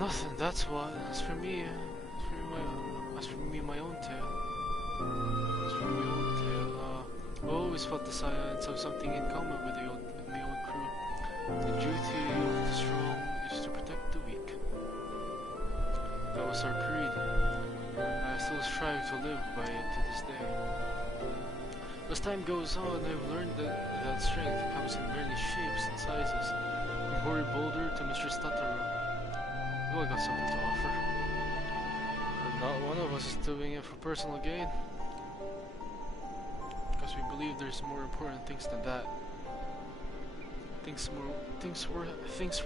nothing, that's why. As for me, my own tale. I always felt the science have something in common with the old crew. The duty of the strong is to protect the weak. That was our creed. I still strive to live by it to this day. As time goes on, I've learned that strength comes in many shapes and sizes, from Hori Boulder to Mr. Stutterer. We all got something to offer. But not one of us is doing it for personal gain. Because we believe there's more important things than that. Things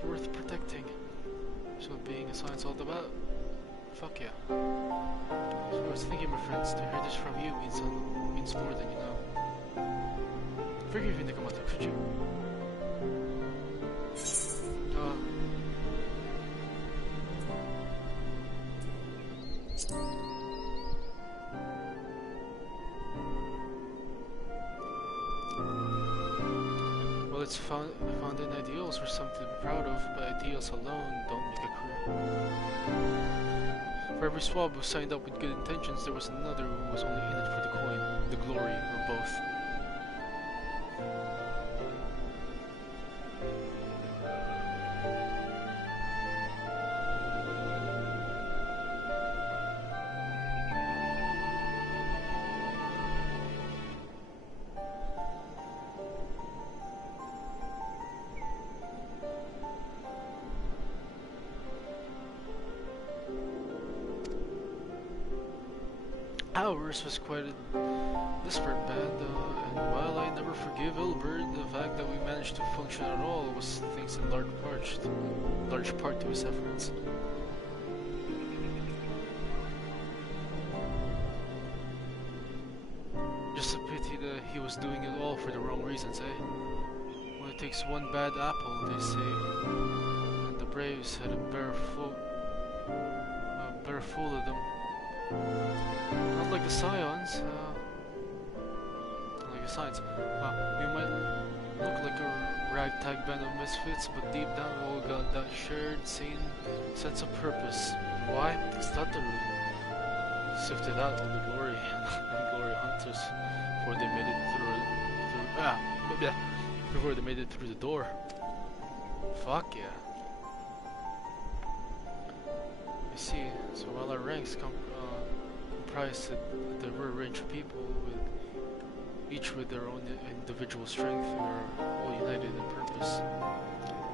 worth protecting. That's what being a science all about. Fuck yeah. So I was thinking, my friends, to hear this from you means more than you know. Forgive me, Nikamoto, could you? Well, it's founding ideals are something to be proud of, but ideals alone don't make a crew. For every swab who signed up with good intentions, there was another who was only in it for the coin, the glory, or both. Ours was quite a disparate band, and while I never forgive Ilbert, the fact that we managed to function at all was thanks in large part to his efforts. Just a pity that he was doing it all for the wrong reasons, eh? Well, it takes one bad apple, they say, and the Braves had a bear full of them. Not like the Scions. We might look like a ragtag band of misfits, but deep down we all got that shared, sane sense of purpose. Why? Because Tataru sifted out all the glory and glory hunters before they made it before they made it through the door. Fuck yeah. I see. So while our ranks comprise a diverse range of people, each with their own individual strength, we are all united in purpose.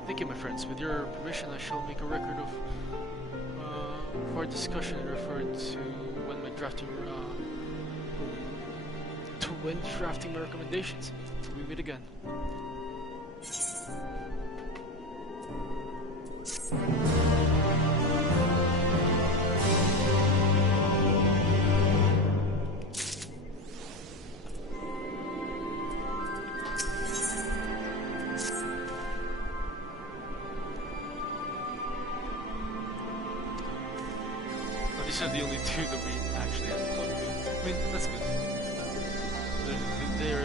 Thank you, my friends. With your permission, I shall make a record of our discussion and refer to when drafting my recommendations. Till we meet again. These are the only two that we actually have plugged in. I mean, that's good. They're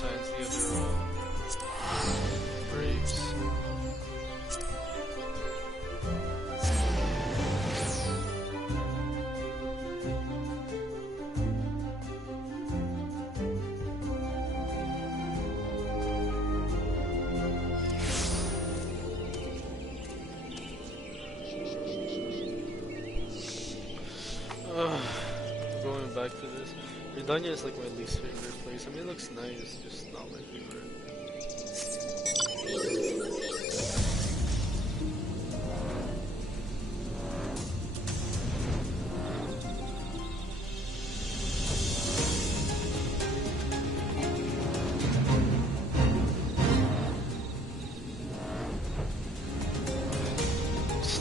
science, the other braves. Going back to this, Redania is like my least favorite place. I mean, it looks nice, just not my favorite.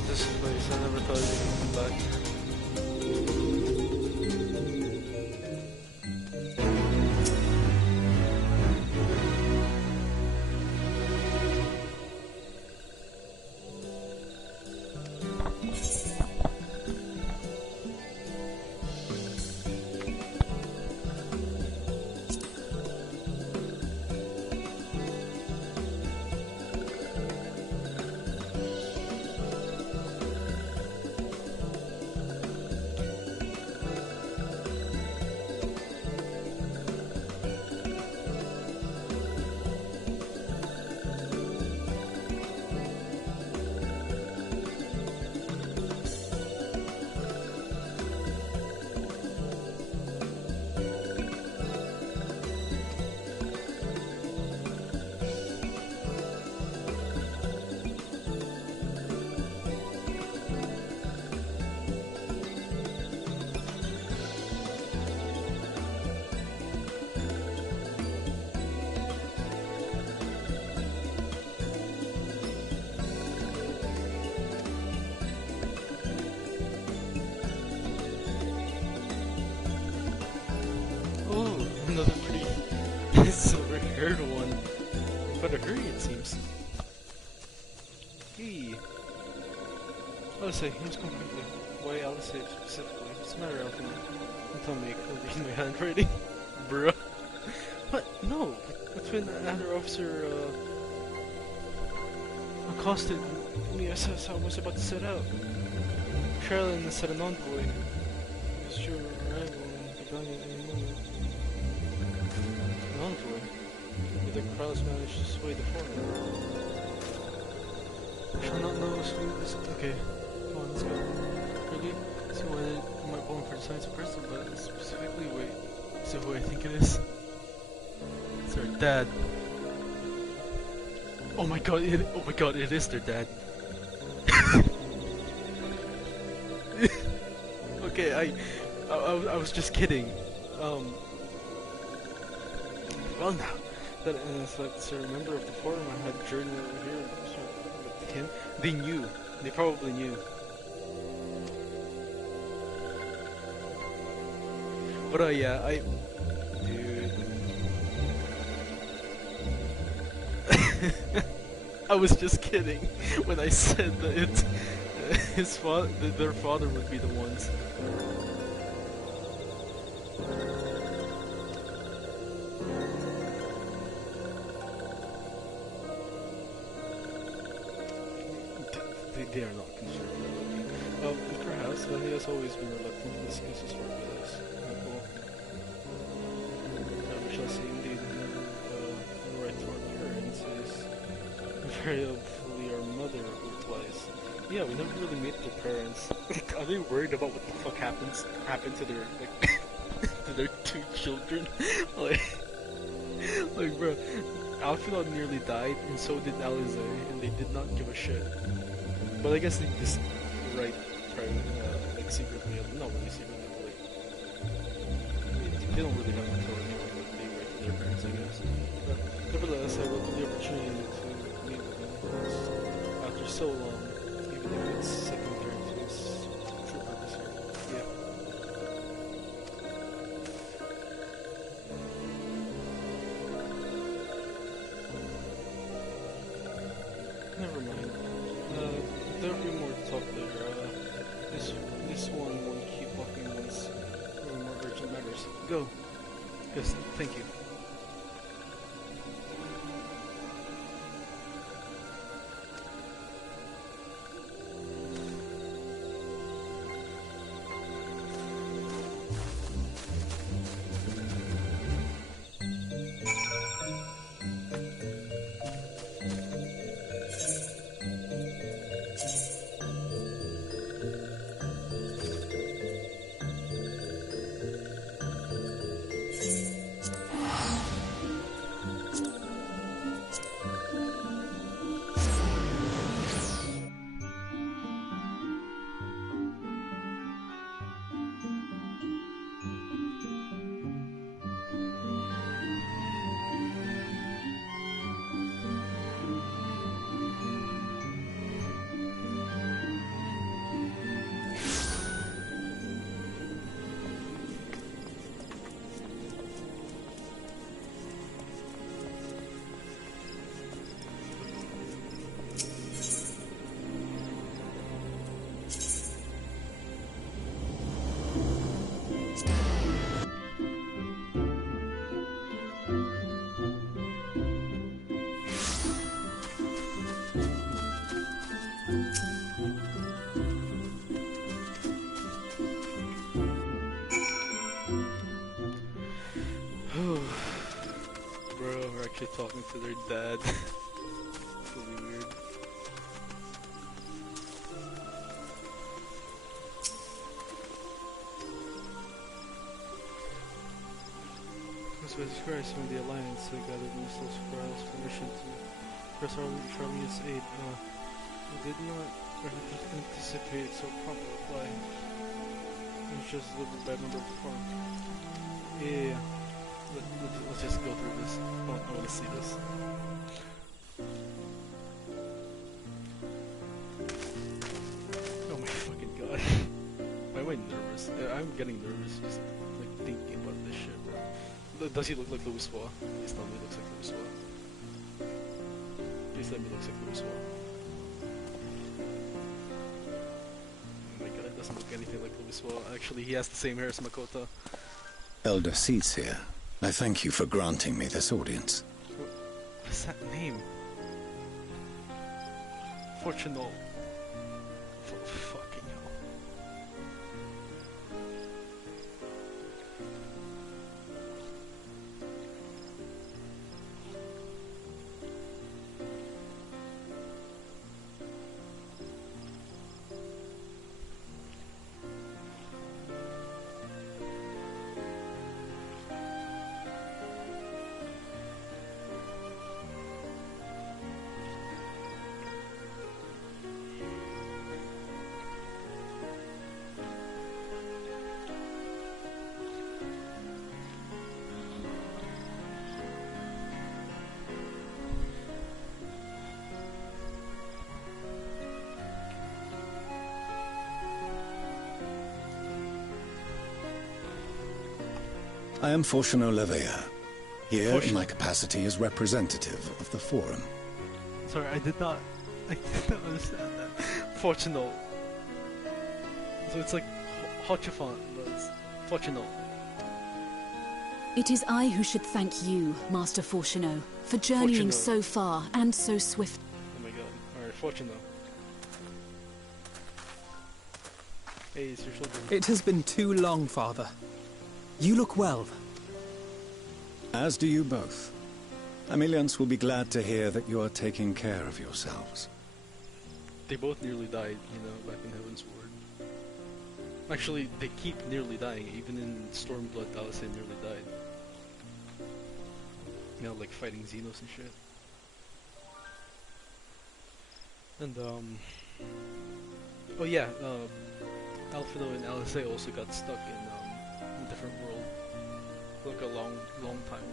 This place, I never thought I'd come back. Another pretty silver-haired one. But a hurry, it seems. Hey. I'll say, let's go quickly. Why I'll say specifically. What's the matter, Alpha? Don't tell me I read my handwriting. Bruh. What? No. That's when another officer, accosted me as I was about to set out. Charlene said an envoy. It's your arrival in Rebellion anymore. An envoy? Did the crowds manage to sway the foreigner? I shall not know who this. Okay, come on, let's go. Really? So why they might fall for the science of crystal, but specifically, wait. So who I think it is? It's their dad. Oh my god! It is their dad. Okay, I was just kidding. Well now, that is that's a member of the forum I had a journey over here with him. They knew. They probably knew. But yeah, dude. I was just kidding when I said that their father would be the ones. They are not conservative. Perhaps, but he has always been reluctant to discuss his work with us. Cool. We shall see indeed. The right to our parents is very obviously our mother replies. Yeah, we never really meet their parents. Are they worried about what the fuck happened to their to their two children? like bro, Alphinaud nearly died, and so did Alize, and they did not give a shit. But I guess they just write private, secretly, not really secretly, but they don't really have to tell anyone what they write to their parents, I guess. But nevertheless, I welcome the opportunity to meet with them after so long, even if it's secondary to his true purpose here. Yeah. Never mind. There'll be more talk later. This one won't keep walking once there are more urgent matters. Go. Yes, thank you. talking to their dad. Really weird. Jesus Christ, when the Alliance gathered missiles for us permission to press Charlene's aid, we did not anticipate so prompt a reply. It was just delivered by a member of the farm. Yeah. Let's just go through this. I want to see this. Oh my fucking god. Why am I nervous? I'm getting nervous just like thinking about this shit, bro. Does he look like Louis Vuitton? Please tell me he looks like Louis Vuitton. Please tell me he looks like Louis Vuitton. Oh my god, it doesn't look anything like Louis Vuitton. Actually, he has the same hair as Makoto. Elder Seats here. I thank you for granting me this audience. What's that name? Fortunal. Fucking hell. I am Fortuno Leveilleur, here in my capacity as representative of the Forum. Sorry, I did not understand that. Fortuno. So it's like Hochefont, but it's Fortuno. It is I who should thank you, Master Fortuno, for journeying so far and so swift. Oh my god. Alright, Fortuno. Hey, it's your shoulder. It has been too long, Father. You look well. As do you both. Ameliance will be glad to hear that you are taking care of yourselves. They both nearly died, you know, back in Heaven's Ward. Actually, they keep nearly dying. Even in Stormblood, Taliesin nearly died. You know, like fighting Xenos and shit. And, oh yeah, Alfredo and Alisaie also got stuck in a different world for like a long time.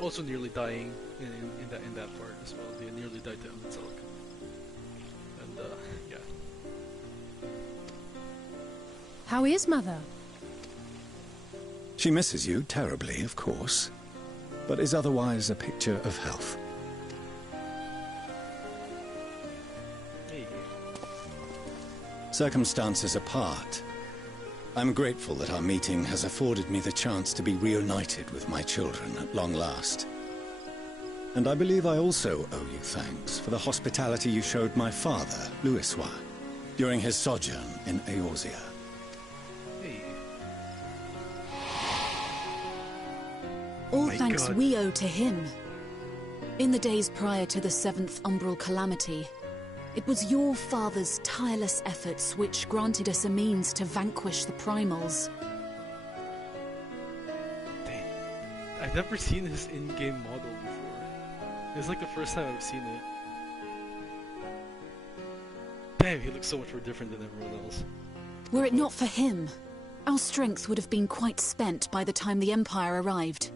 Also nearly dying in that part as well. They nearly died to Emet-Selch. And yeah. How is Mother? She misses you terribly, of course, but is otherwise a picture of health. Hey. Circumstances apart, I'm grateful that our meeting has afforded me the chance to be reunited with my children at long last. And I believe I also owe you thanks for the hospitality you showed my father, Louisoix, during his sojourn in Eorzea. All thanks we owe to him. In the days prior to the 7th Umbral Calamity, it was your father's tireless efforts which granted us a means to vanquish the primals. Dang. I've never seen his in-game model before. It's like the first time I've seen it. Damn, he looks so much more different than everyone else. Were it not for him, our strength would have been quite spent by the time the Empire arrived.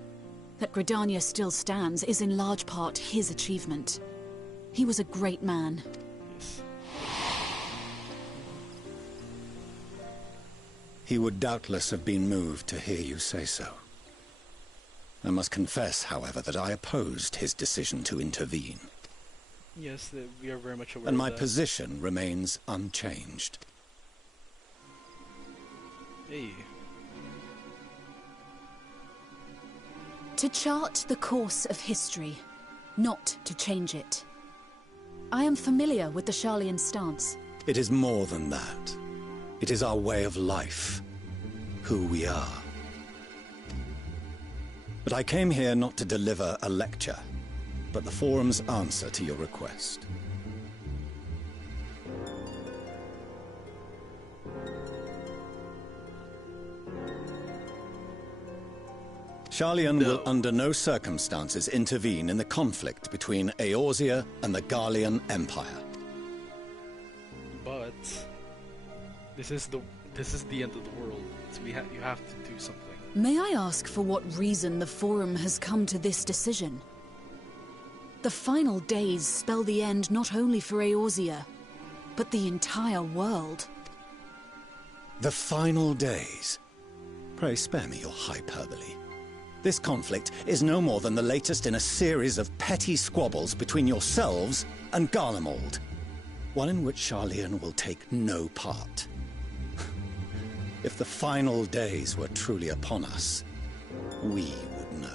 That Gridania still stands is in large part his achievement. He was a great man. Yes. He would doubtless have been moved to hear you say so. I must confess, however, that I opposed his decision to intervene. Yes, we are very much aware And of my that. position remains unchanged. Hey. To chart the course of history, not to change it. I am familiar with the Sharlayan stance. It is more than that. It is our way of life. Who we are. But I came here not to deliver a lecture, but the Forum's answer to your request. Sharlayan will under no circumstances intervene in the conflict between Eorzea and the Garlean Empire. But this is the end of the world, so you have to do something. May I ask for what reason the Forum has come to this decision? The final days spell the end not only for Eorzea, but the entire world. The final days? Pray spare me your hyperbole. This conflict is no more than the latest in a series of petty squabbles between yourselves and Garlemald, one in which Sharlayan will take no part. If the final days were truly upon us, we would know.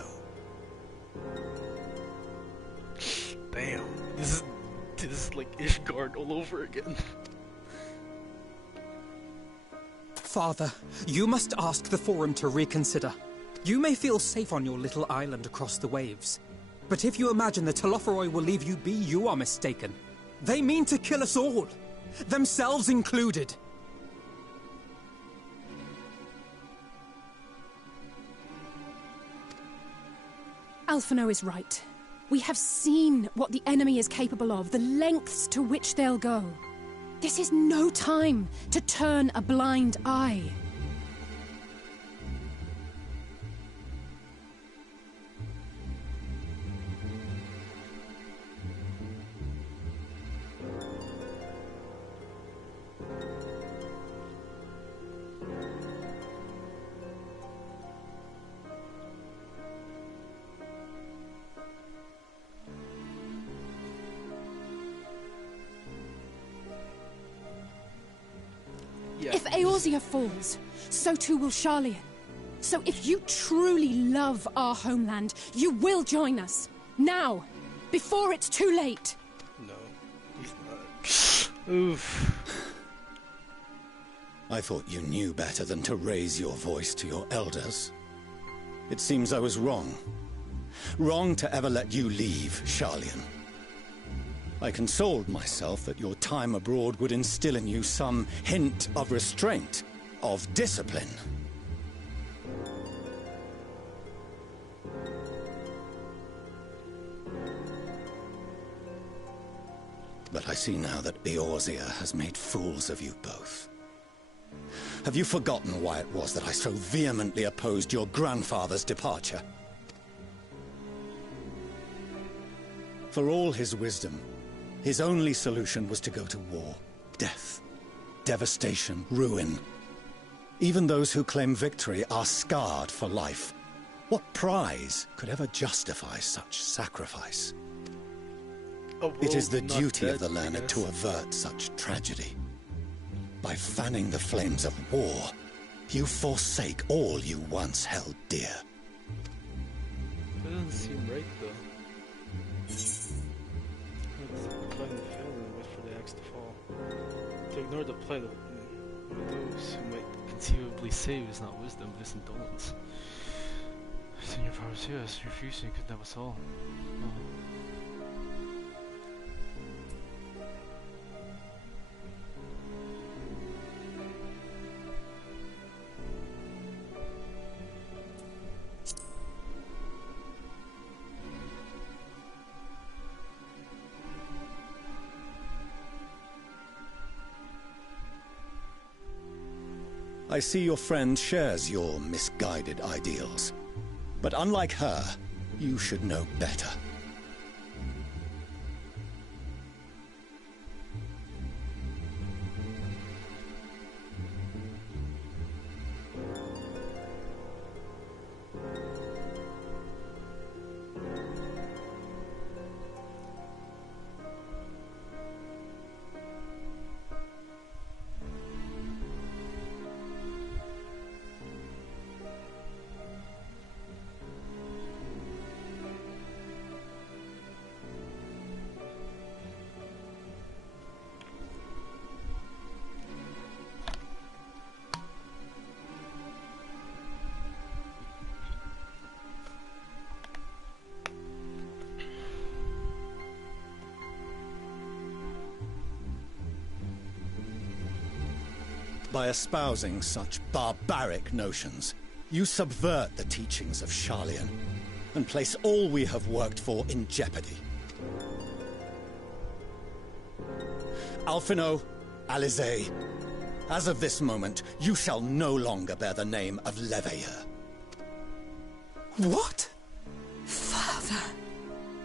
Damn, this is like Ishgard all over again. Father, you must ask the Forum to reconsider. You may feel safe on your little island across the waves, but if you imagine the Telophoroi will leave you be, you are mistaken. They mean to kill us all, themselves included. Alphino is right. We have seen what the enemy is capable of, the lengths to which they'll go. This is no time to turn a blind eye. If Eorzea falls, so too will Sharlayan. So if you truly love our homeland, you will join us. Now, before it's too late. No, he's not. Oof. I thought you knew better than to raise your voice to your elders. It seems I was wrong. Wrong to ever let you leave, Sharlayan. I consoled myself that your time abroad would instill in you some hint of restraint, of discipline. But I see now that Eorzea has made fools of you both. Have you forgotten why it was that I so vehemently opposed your grandfather's departure? For all his wisdom, his only solution was to go to war. Death, devastation, ruin. Even those who claim victory are scarred for life. What prize could ever justify such sacrifice? It is the duty of the learned to avert such tragedy. By fanning the flames of war, you forsake all you once held dear. That doesn't seem right, though. Applying the fail and wait for the axe to fall. To ignore the plight of those who might conceivably save is not wisdom, it is indolence. Senior powers, yes, refusing could never solve. I see your friend shares your misguided ideals. But unlike her, you should know better. By espousing such barbaric notions, you subvert the teachings of Sharlayan and place all we have worked for in jeopardy. Alphino, Alizé, as of this moment, you shall no longer bear the name of Leveilleur. What? Father...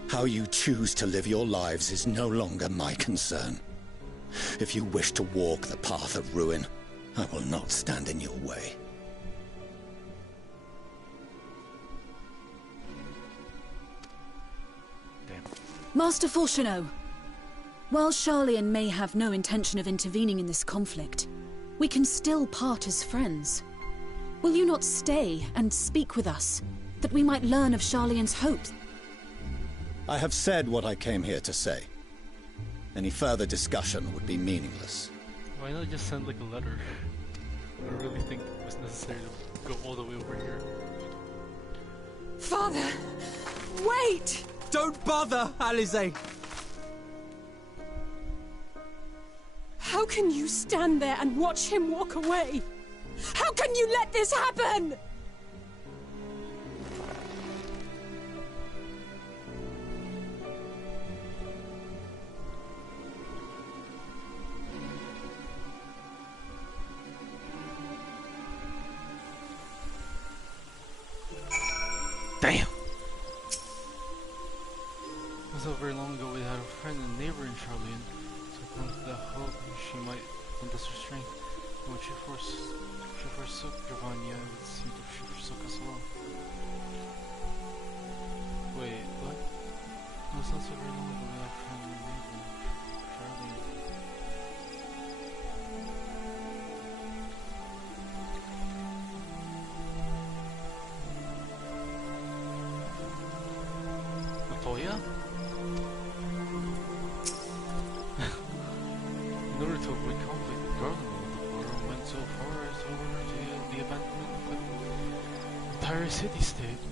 How you choose to live your lives is no longer my concern. If you wish to walk the path of ruin, I will not stand in your way. Master Fourcheneau, while Sharlayan may have no intention of intervening in this conflict, we can still part as friends. Will you not stay and speak with us, that we might learn of Sharlayan's hopes? I have said what I came here to say. Any further discussion would be meaningless. Why not just send like a letter? I don't really think it was necessary to go all the way over here. Father! Wait! Don't bother, Alizé! How can you stand there and watch him walk away? How can you let this happen? Damn! It was not very long ago we had a friend and neighbor in Sharlayan, so I clung to the hope she might lend us her strength. When she forsook Giovanni, it seemed that she forsook us all. Wait, what? It was not so very long ago we had a friend and neighbor in Sharlayan. Latoya? In order to avoid conflict with Garland, the Forum went so far as to order the abandonment of the entire city-state.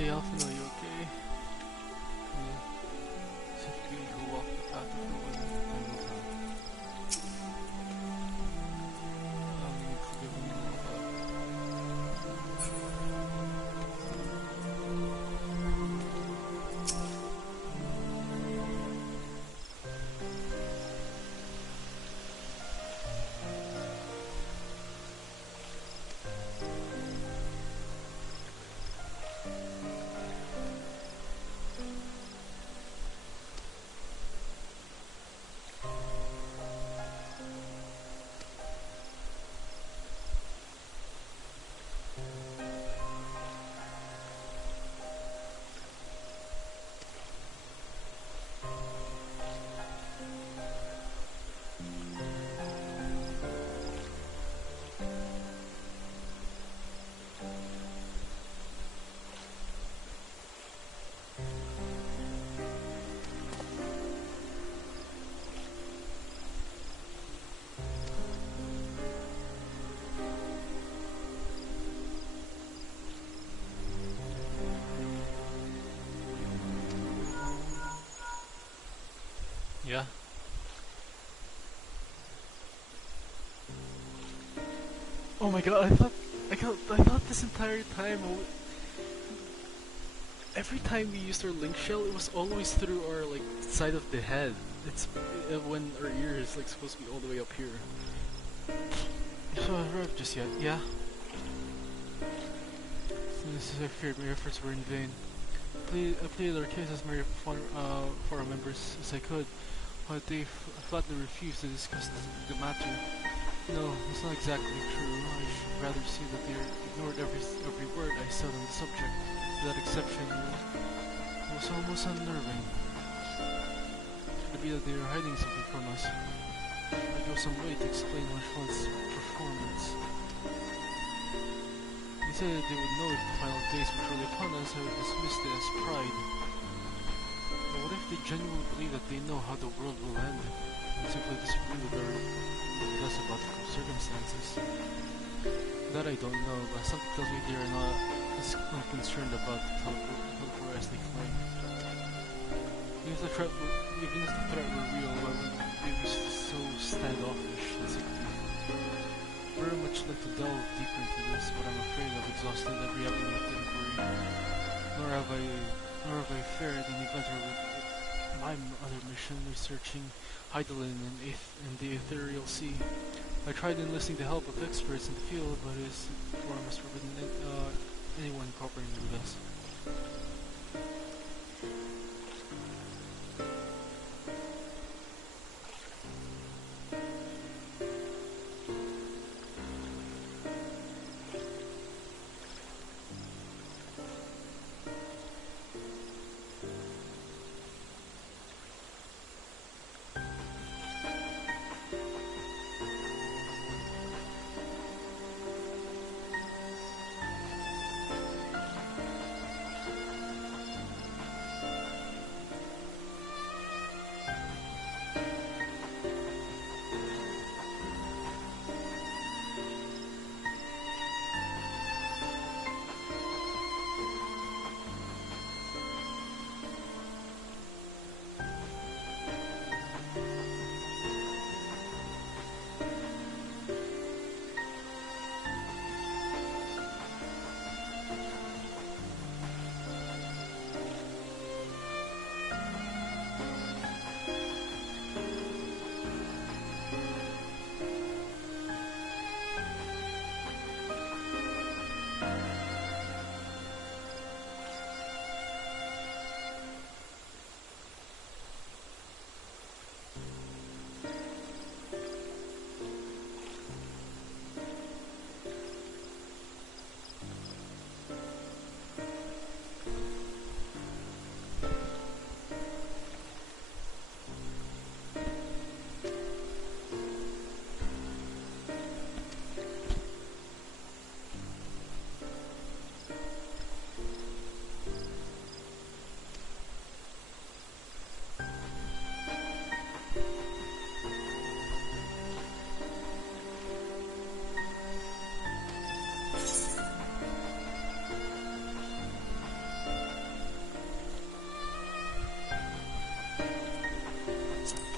Hey, Alpha, are you okay? Simply who walked the path of the wind and will tell. Forgive me. Yeah. Oh my god, I thought this entire time, every time we used our link shell, it was always through our like side of the head. It's when our ear is like supposed to be all the way up here. So I arrived just yet, yeah. This is I feared my efforts were in vain. I pleaded our case as many for our members as I could, but they flatly refused to discuss the matter. No, it's not exactly true. I should rather see that they ignored every word I said on the subject. That exception was almost unnerving. Could it be that they are hiding something from us? I go some way to explain one's performance. They said that they would know if the final days were truly upon us. I would dismiss it as pride. But what if they genuinely believe that they know how the world will end, and simply disagree with us about the circumstances? That I don't know, but something tells me they are not as concerned about the teleport as they claim. Even if the threat were real, why would they be so standoffish and secretive? I very much like to delve deeper into this, but I'm afraid I've exhausted every avenue of inquiry. Nor have I fared any better with my other mission, researching Hydaelyn in the ethereal sea. I tried enlisting the help of experts in the field, but its forum has forbidden anyone cooperating with us.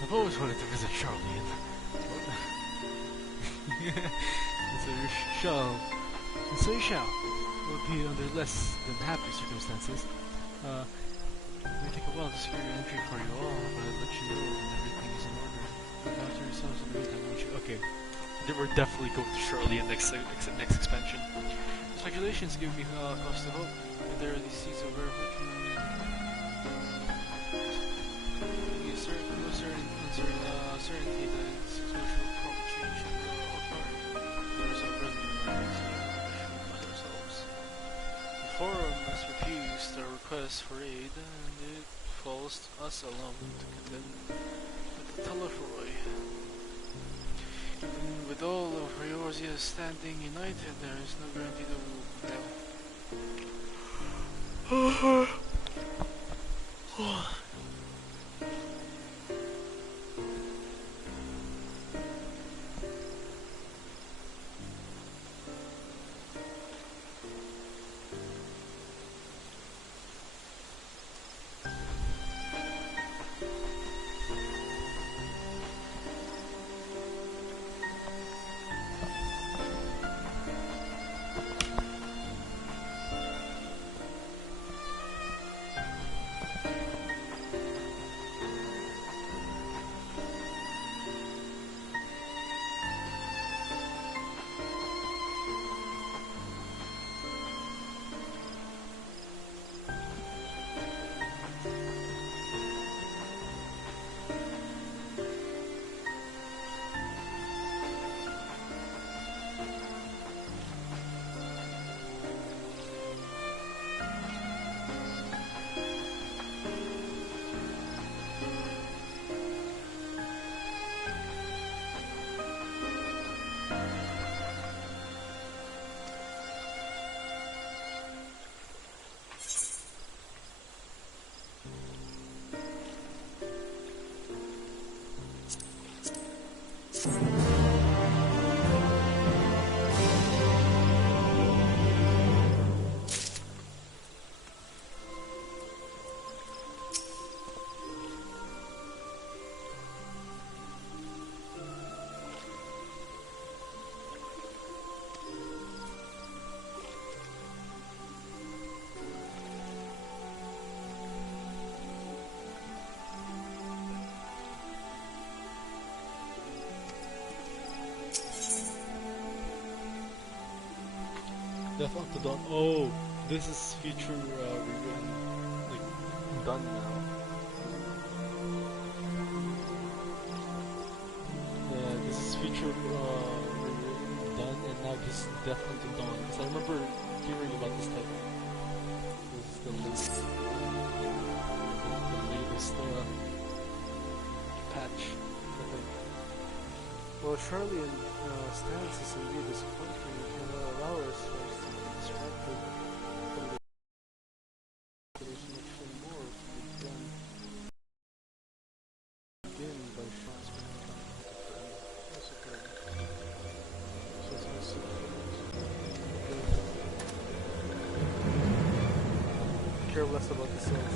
I've always wanted to visit Charlene. So you shall. Will be under less than happy circumstances. It may take a while to secure your entry for you all, but I'll let you know when everything is in order. Look after yourselves in the meantime, won't you? Okay. We're definitely going to Charlene next expansion. Speculations give me cause to hope that there are these seeds of rare fortune. Certainty that it's social proper change in the authority. There is our brethren by ourselves. The Forum has refused our request for aid, and it falls to us alone to condemn the Telephroi. Even with all of Riorzia standing united, there is no guarantee that we will prevail. Death Unto Dawn. Oh, this is feature rewritten, like done now. Yeah, this is feature rewritten, done, and now this is Death Unto Dawn. Because I remember hearing about this title. This is the latest patch, I think. Well, Charlene stance is indeed disappointing. We cannot allow ourselves to be distracted from the there's much more to be done. Begin by shots that's okay. So it's nice to care less about the cells.